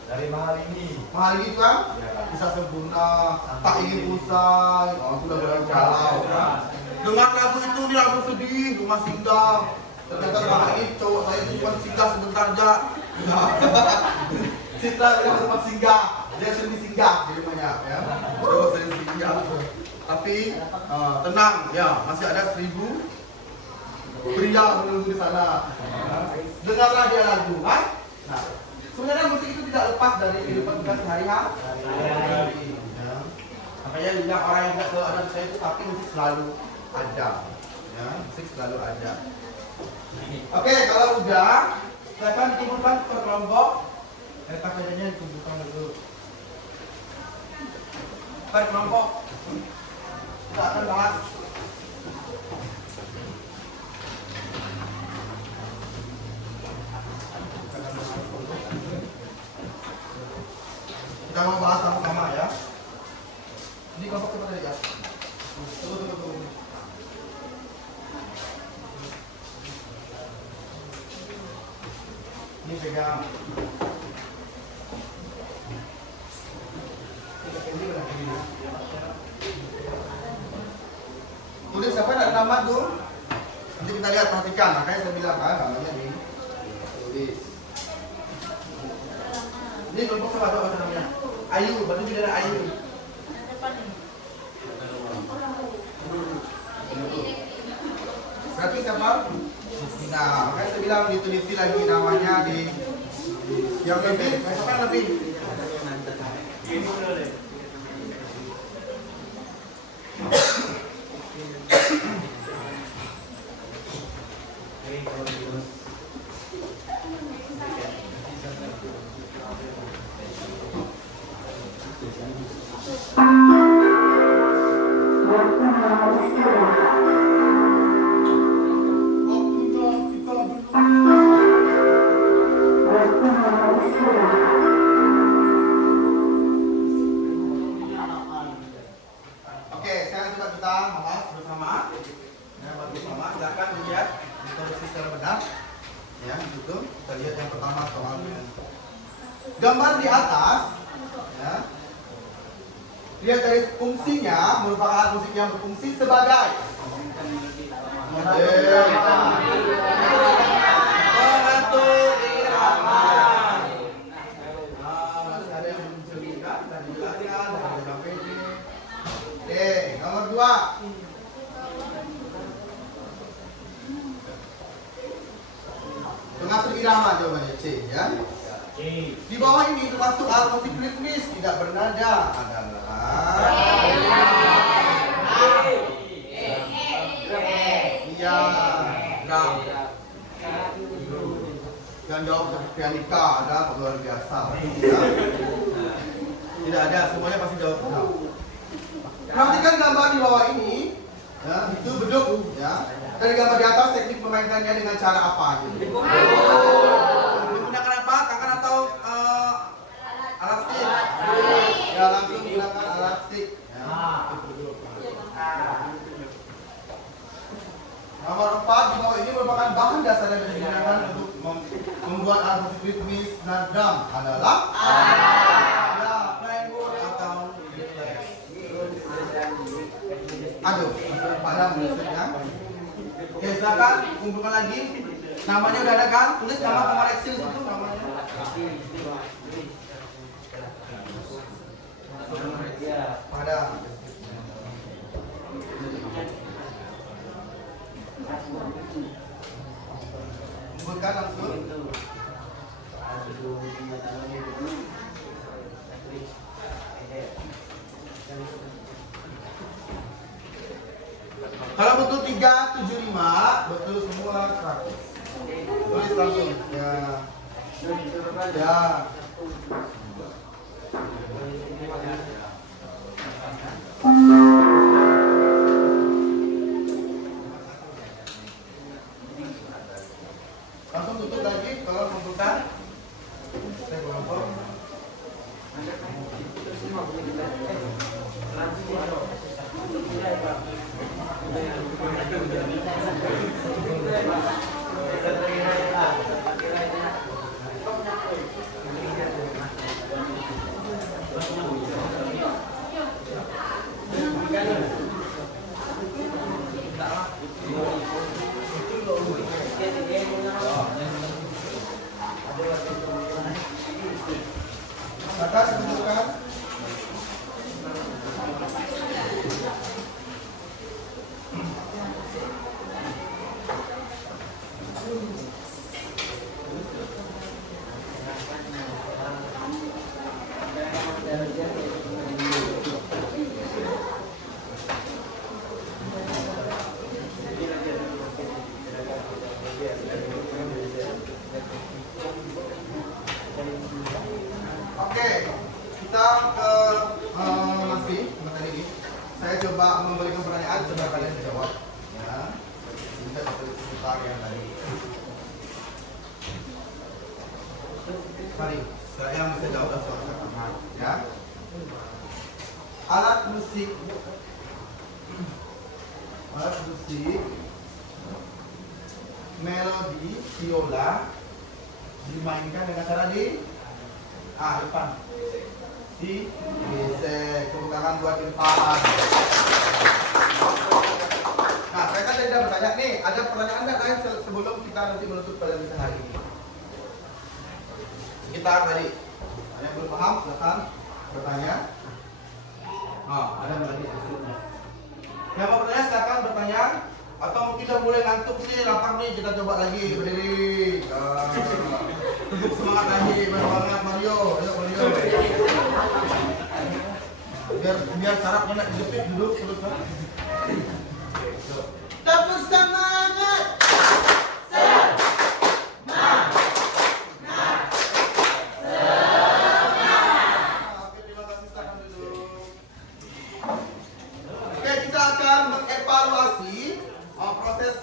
Dari mahal ini. Mahal ini kan? Bisa sempurna, tak ingin usai. Oh, itu lagu galau. Dengar lagu itu, ini lagu sedih, rumah singgah. Ternyata selama ini cowok saya itu cuma singgah sebentar aja. Citra bilang rumah singgah. Dia sering singgah di rumahnya, ya. Cowok sering singgah. Tapi tenang, ya, masih ada 1000 pria menunggu di sana. Dengarlah dia lagu, kan? Nah, sebenarnya musik itu tidak lepas dari kehidupan kita sehari-hari. Ya. Makanya bilang orang yang tidak selalu ada di saya itu, tapi musik selalu ada. Ya, musik selalu ada. Oke, kalau udah, silakan dikumpulkan per kelompok. Pakaiannya dikumpulkan dulu. Per kelompok. Kita akan bahas. Kita mau bahas sama-sama ya. Ini kelompok kita tadi ya. Tunggu. Ini pegang. Tulis siapa ada nama tuh? Nanti kita lihat, perhatikan. Makanya saya bilang kan namanya nih. Tulis. Ini kelompok siapa tuh namanya? Ayu, berarti tidak ada Ayu. Berarti siapa? Nah, makanya saya bilang diteliti lagi namanya di yang lebih. Siapa yang lebih? itu. Kita lihat yang pertama soalnya. Gambar di atas, ya. Lihat dari fungsinya merupakan alat musik yang berfungsi sebagai pengatur irama. Masih ada yang menceritakan dan dijelaskan dari KPD. Oke, nomor 2. Pengatur irama jawabannya C, ya. Di bawah ini termasuk alat musik ritmis tidak bernada adalah iya, drum. Yang jawab seperti pianika ada luar biasa. Ya. Tidak ada, semuanya pasti jawab drum. Perhatikan gambar di bawah ini, ya, itu beduk, ya. Dari gambar di atas teknik memainkannya dengan cara apa? Gitu. Menggunakan apa? Tangan atau alat stick? Ya, langsung menggunakan alat stick. Ya. Nomor 4 di bawah ini merupakan bahan dasar yang digunakan untuk membuat alat musik ritmis dan drum adalah ya, plywood atau reflex. Aduh, pada musiknya. Oke, silakan kumpulkan lagi. Namanya udah ada kan? Tulis nama kamar Excel situ namanya. Pada. Kumpulkan langsung. Kalau betul 375, betul semua 100. Tulis langsung. Ya. Ya. Langsung tutup lagi kalau membutuhkan. Saya kelompok. Maka sebutkan Oke, kita ke masih materi ini. Saya coba memberikan pertanyaan, coba kalian jawab. Ya, bisa seputar yang tadi. Mari, saya bisa jawab soal pertanyaan. Ya, alat musik melodi viola dimainkan dengan cara di depan di gesek, tepuk tangan buat Irfan. Nah, saya kan tadi udah bertanya nih, ada pertanyaan nggak lain sebelum kita nanti menutup pada hari ini? Sekitar tadi, ada yang belum paham, silakan bertanya. Ada lagi. Yang mau bertanya silakan bertanya, atau mungkin udah mulai ngantuk nih, lapar nih, kita coba lagi berdiri. Untuk semangat lagi, semangat Mario, ayo Mario. Biar sarafnya nak jepit dulu terus kan. Tepuk semangat. Oke, terima kasih, silakan duduk. Oke, kita akan mengevaluasi proses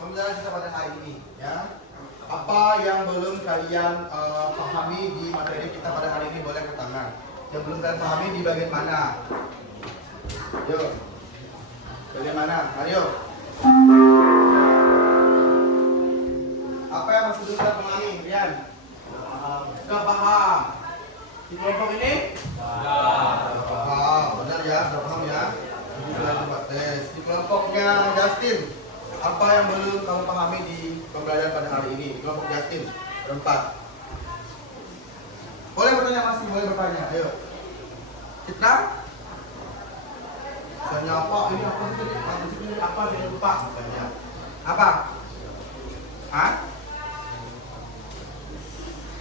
pembelajaran kita pada hari ini, ya. Apa yang belum kalian pahami di materi kita pada hari ini boleh ke tangan. Yang belum kalian pahami di bagian mana? Yuk. Bagian mana? Ayo. Apa yang maksud sudah memahami, Rian? Sudah paham. Di kelompok ini? Paham, benar ya, sudah paham ya. Jadi sudah coba tes. Di kelompoknya Justin, apa yang belum kamu pahami di pembelajaran pada hari ini? Kelompok Justin, berempat. Boleh bertanya masih, boleh bertanya. Ayo. Citra? Misalnya apa? Ini apa sih? Ini apa? Saya lupa. Misalnya apa? Hah?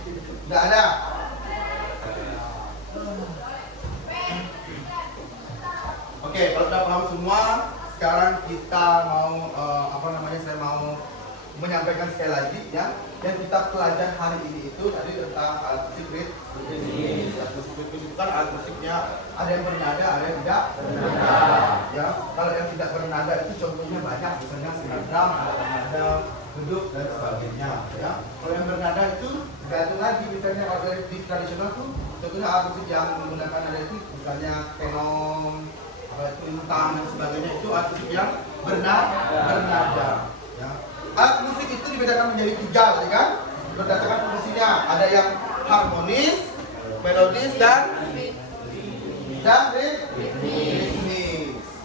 Tidak ada. Oke, kalau sudah paham semua, sekarang kita mau saya mau menyampaikan sekali lagi ya. Yang kita pelajari hari ini itu tadi tentang alat musik ritmis. Alat musik ritmis itu kan alat musiknya ada yang bernada, ada yang tidak bernada. Ya, kalau yang tidak bernada itu contohnya banyak, misalnya sinar drum, ada bernada, duduk dan sebagainya. Ya, kalau yang bernada itu tergantung lagi, misalnya kalau dari di tradisional tuh contohnya alat musik yang menggunakan nada itu misalnya tenong, lintang dan sebagainya itu alat musik yang bernada. Ya. Alat musik itu dibedakan menjadi 3 tadi kan? Berdasarkan fungsinya. Ada yang harmonis, melodis dan ritmis.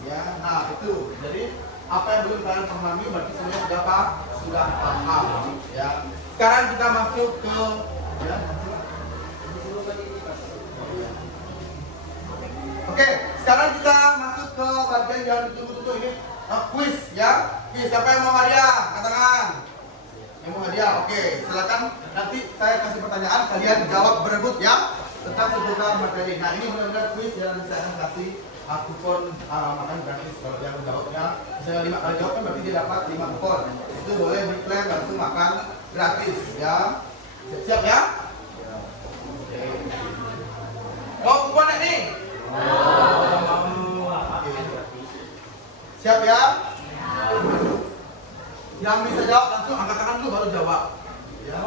Ya, nah itu. Jadi apa yang belum kalian pahami berarti semuanya sudah paham. Ya. Sekarang kita masuk ke ya. Oke, sekarang kita masuk ke bagian yang ditunggu-tunggu ini. Quiz ya. Quiz, siapa yang mau hadiah? Angkat tangan. Yang mau hadiah, oke. Silakan nanti saya kasih pertanyaan, kalian jawab berebut ya tentang seputar materi. Nah, ini benar-benar quiz yang saya akan kasih kupon makan gratis kalau yang jawabnya. Misalnya 5 kali jawab kan berarti dia dapat 5 kupon. Itu boleh diklaim langsung makan gratis ya. Siap ya? Mau kupon nih? Siap ya? Yang bisa jawab langsung angkat tangan dulu baru jawab. Ya,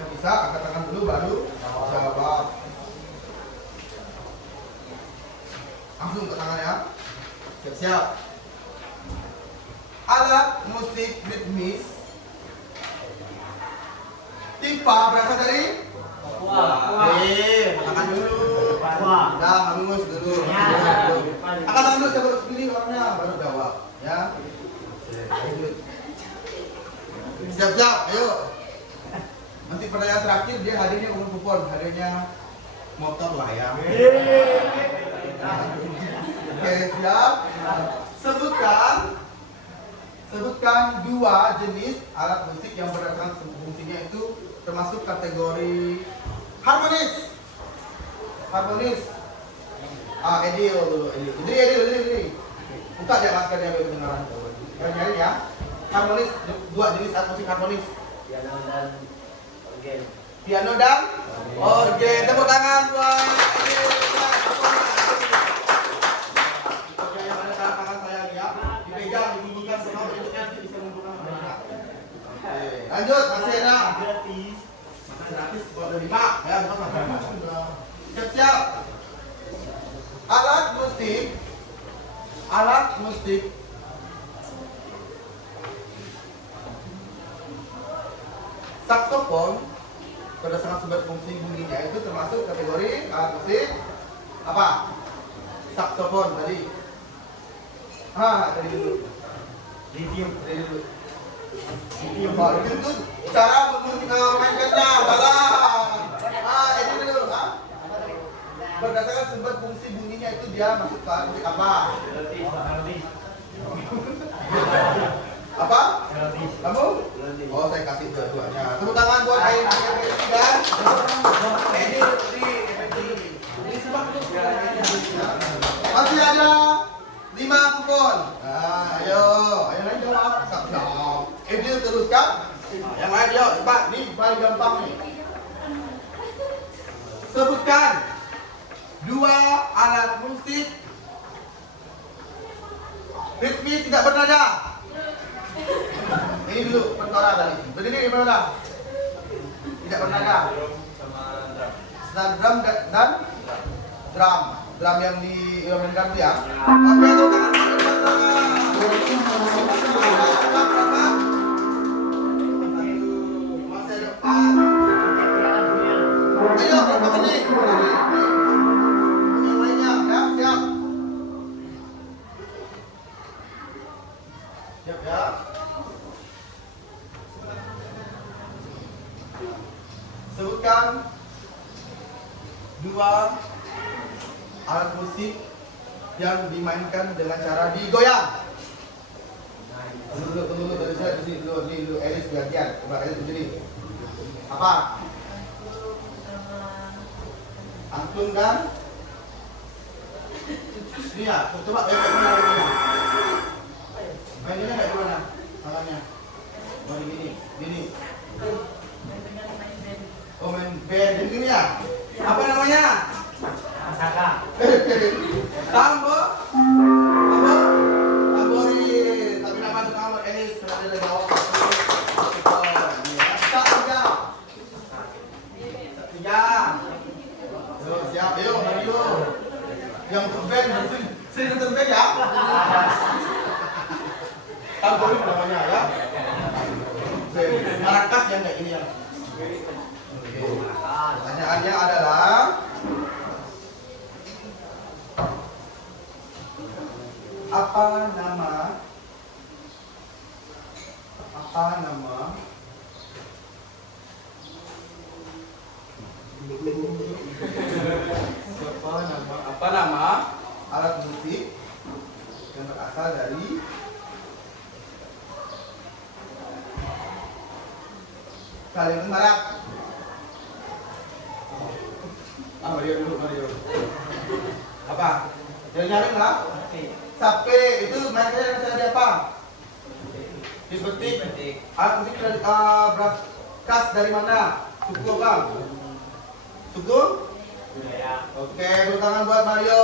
yang bisa angkat tangan dulu baru jawab. Langsung ke tangan ya. Siap-siap. Alat musik ritmis Tifa berasal dari tangan dulu. Udah, hangus dulu. Angkat tangan dulu, saya baru pilih orangnya baru jawab ya. Siap-siap, ayo. Nanti pertanyaan terakhir dia hadirnya umur kupon, hadirnya motor lah ya. Oke, siap. Sebutkan 2 jenis alat musik yang berdasarkan fungsinya itu termasuk kategori harmonis. Edil dulu. Edil. Buka dia maskernya biar kedengaran. Nyari ya. Harmonis, 2 jenis alat musik harmonis. Piano dan organ. Tepuk tangan buat Edil. Oke, yang ada tangan saya ya. Dipegang, dibunyikan semua bentuknya nanti bisa menggunakan mereka. Oke, lanjut masih ada. Makan gratis buat 5 ya, bukan sampai 5. Siap-siap. Alat musik saksofon berdasarkan sumber fungsi bunyinya itu termasuk kategori alat musik apa? Saksofon tadi. Dari dulu. Lithium itu cara memainkannya. Salah. Ini dulu. Berdasarkan sumber fungsi bunyinya itu dia masuk ke alat musik apa? Apa? Kamu? Oh, saya kasih dua-duanya. Tepuk tangan buat dan masih ada 5 kupon. Nah, ayo lain jawab. Edil teruskan. Yang lain yuk, cepat. Ini paling gampang nih. Sebutkan 2 alat musik ritmis tidak bernada. Ini dulu pentara tadi. Berdiri di mana? Tidak bernada. Senar drum dan drum. Drum yang dimainkan itu ya. Oke, tangan. Masih ada Sebutkan 2 alat musik yang dimainkan dengan cara digoyang. Tunggu dari saya di sini dulu Elis gantian. Coba Elis berdiri. Apa? Angklung dan ini ya, coba kayak gimana mainnya? Mainnya kayak gimana? Tangannya. Oh gini. Oh main band gini ya? Apa namanya? Masaka. Tambo. Tamborin. Tapi nama itu kamu Elis sudah ada jawab. Satu jam. Siap, ayo Mario. Yang band sini nonton band ya. Tamborin namanya ya. Maracas yang kayak gini ya. Pertanyaannya adalah apa nama alat musik yang berasal dari Kalimantan Barat? Mario. Apa? Jangan nyari lah. Sape itu mainnya dari apa? Dipetik. Alat musik dari khas dari mana? Suku apa? Suku? Oke, tepuk tangan buat Mario.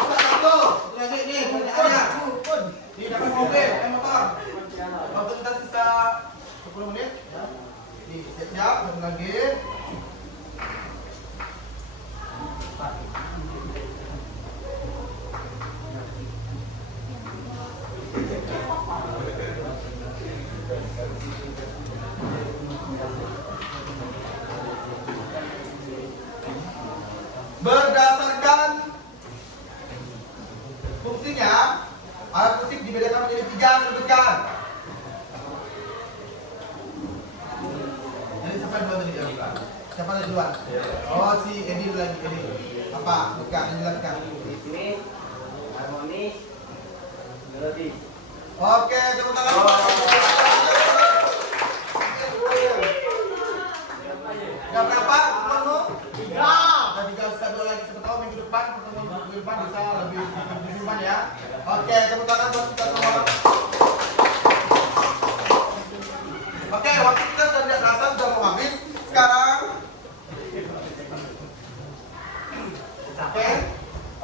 Satu lagi nih pertanyaannya. Ini dapat mobil, motor. Waktu kita sisa 10 menit. Nih, siap, satu lagi. Berdasarkan fungsinya, alat musik dibedakan menjadi 3, sebutkan. Jadi siapa duluan tadi? Siapa tadi duluan? Oh, si Edi lagi. Apa? Sebutkan, jelaskan. Ritmis, harmonis, melodi. Oke, tepuk tangan. Yang berapa? Temanmu? 3. Dan 3 bisa 2 lagi. Siapa tahu minggu depan bisa lebih disimpan ya. Oke, tepuk tangan buat kita semua. Oke, waktu kita sudah tidak terasa sudah mau habis. Sekarang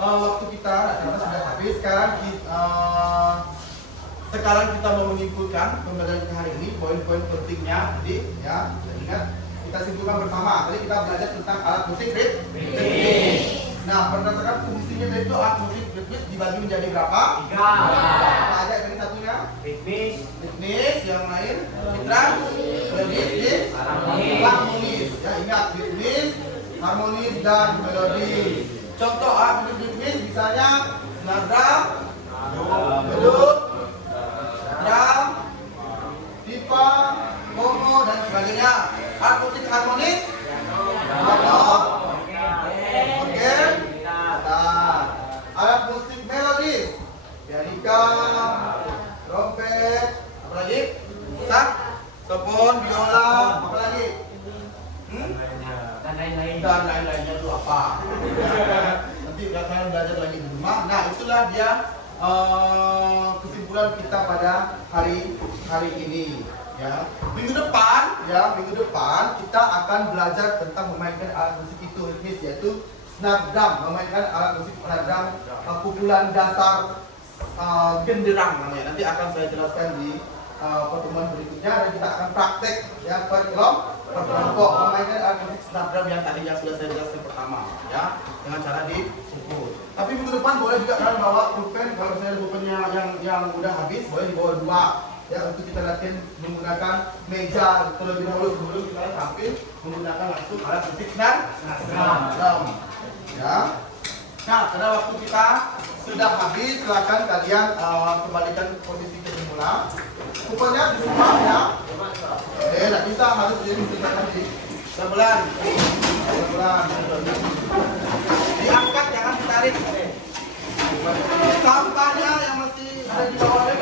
waktu kita sudah habis. Sekarang kita mau menyimpulkan pembelajaran kita hari ini, poin-poin pentingnya. Jadi ya, ingat kita simpulkan bersama. Tadi kita belajar tentang alat musik ritmis. Nah, berdasarkan fungsinya tadi itu alat musik ritmis dibagi menjadi berapa? 3. Apa aja yang satunya? Ritmis, yang lain mitra, melodis, harmonis. Ya, ingat ritmis, harmonis dan melodis. Contoh alat musik ritmis misalnya senar drum, beduk, drum, pipa, kongo dan sebagainya. Alat musik harmonis, piano, organ, gitar. Alat musik melodis, pianika, trompet, apa lagi? Saxophone, biola, apa lagi? Dan lain-lainnya itu apa? Nanti kalian belajar lagi di rumah. Nah, itulah dia kesimpulan kita pada hari ini. Ya, minggu depan kita akan belajar tentang memainkan alat musik itu ritmis, yaitu snare drum, memainkan alat musik snare drum, pukulan dasar genderang namanya. Nanti akan saya jelaskan di pertemuan berikutnya dan kita akan praktek ya per kelompok memainkan alat musik snare drum yang tadinya sudah saya jelaskan pertama ya, dengan cara dipukul. Tapi minggu depan boleh juga kalian bawa pulpen. Kalau misalnya pulpennya yang udah habis, boleh dibawa 2 ya, untuk kita latihan menggunakan meja terlebih dahulu sebelum kita tampil menggunakan langsung alat musik snare drum ya. Nah, pada waktu kita sudah habis, silakan kalian kembalikan posisi ke semula. Pulpennya di semua ya. Tidak bisa. harus pelan-pelan. Diangkat, jangan ditarik. Sampahnya yang masih ada di bawahnya.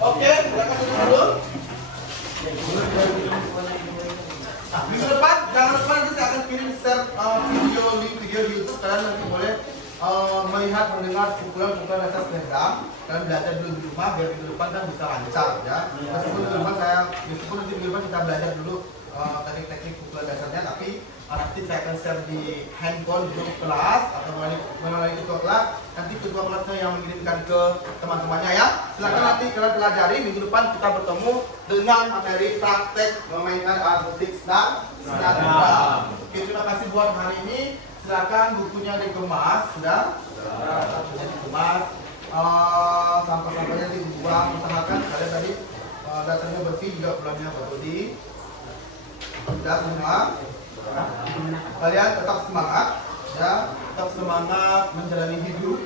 Oke, silakan dulu. Minggu depan, jangan lupa nanti saya akan kirim share link video di YouTube. Kalian nanti boleh melihat, mendengar pukulan-pukulan dasar selendang. Kalian belajar dulu di rumah biar minggu depan kan bisa lancar ya. Meskipun nanti minggu depan kita belajar dulu teknik-teknik pukulan dasarnya, tapi nanti saya akan share di handphone grup kelas atau melalui ketua kelas. Nanti ketua kelasnya yang mengirimkan ke teman-temannya ya. Silakan nanti kalian pelajari. Minggu depan kita bertemu dengan materi praktek memainkan alat musik drum. Oke, terima kasih buat hari ini. Silakan bukunya dikemas, sudah? Bukunya dikemas. Sampah-sampahnya dibuang. Usahakan kalian tadi datanya bersih, juga pulangnya bersih. Sudah semua. Kalian tetap semangat ya, tetap semangat menjalani hidup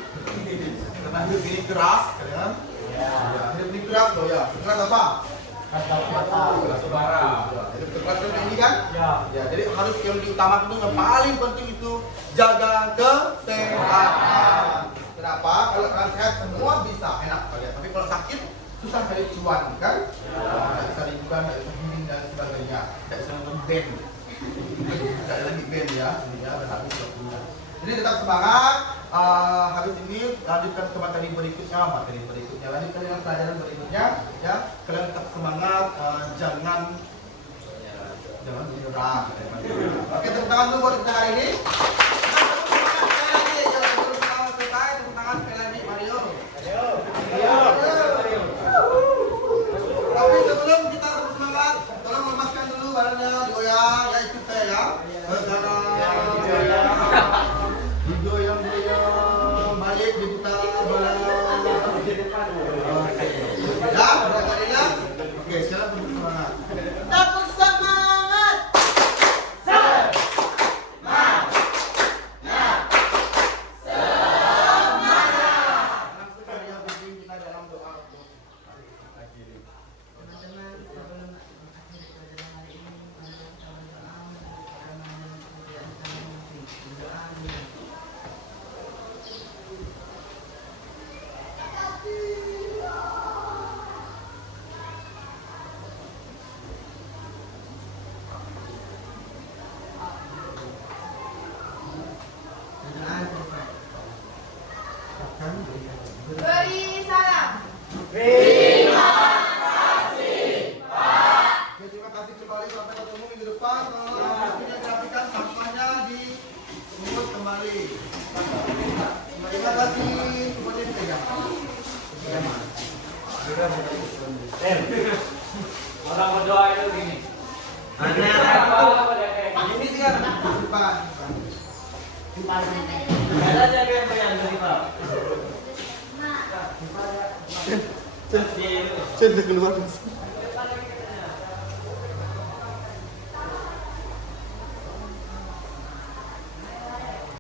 karena hidup ini keras kalian ya, hidup ini keras loh ya. Keras apa? Keras bara. Hidup keras ini kan ya, jadi harus yang diutamakan itu yang paling penting itu jaga kesehatan. Kenapa? Kalau kalian sehat semua bisa enak kalian, tapi kalau sakit susah cari cuan kan, nggak bisa liburan, nggak bisa healing dan sebagainya, nggak bisa nonton band. Tidak ada lagi band ya, ini ya, dan habis waktunya. Jadi tetap semangat. Habis ini lanjutkan ke materi berikutnya, lanjutkan dengan pelajaran berikutnya ya. Kalian tetap semangat, jangan menyerah. Oke, tepuk tangan dulu buat kita hari ini. Tepuk tangan sekali lagi, Mario. Tapi sebelum kita semangat, tolong lepaskan dulu barangnya, digoyang ya, ikut saya ya. Digoyang, balik, diputar, balik. Ya, udah kalinya. Oke, sekarang tepuk semangat. Tepuk semangat. Langsung Mario bimbing kita dalam doa. Teman-teman, sebelum mengakhiri pelajaran hari ini, mari kita berdoa karena pekerjaan kami musik. Berdoa dulu. Berdoa selesai. Beri salam. Oke, terima kasih kembali, sampai ketemu minggu depan. Waktunya dirapikan, sampahnya dipungut kembali. Terima kasih. Semuanya dipegang. Orang berdoa itu gini. Ini dia depan. Ada jaga yang bayang dari Pak. Cendek keluar.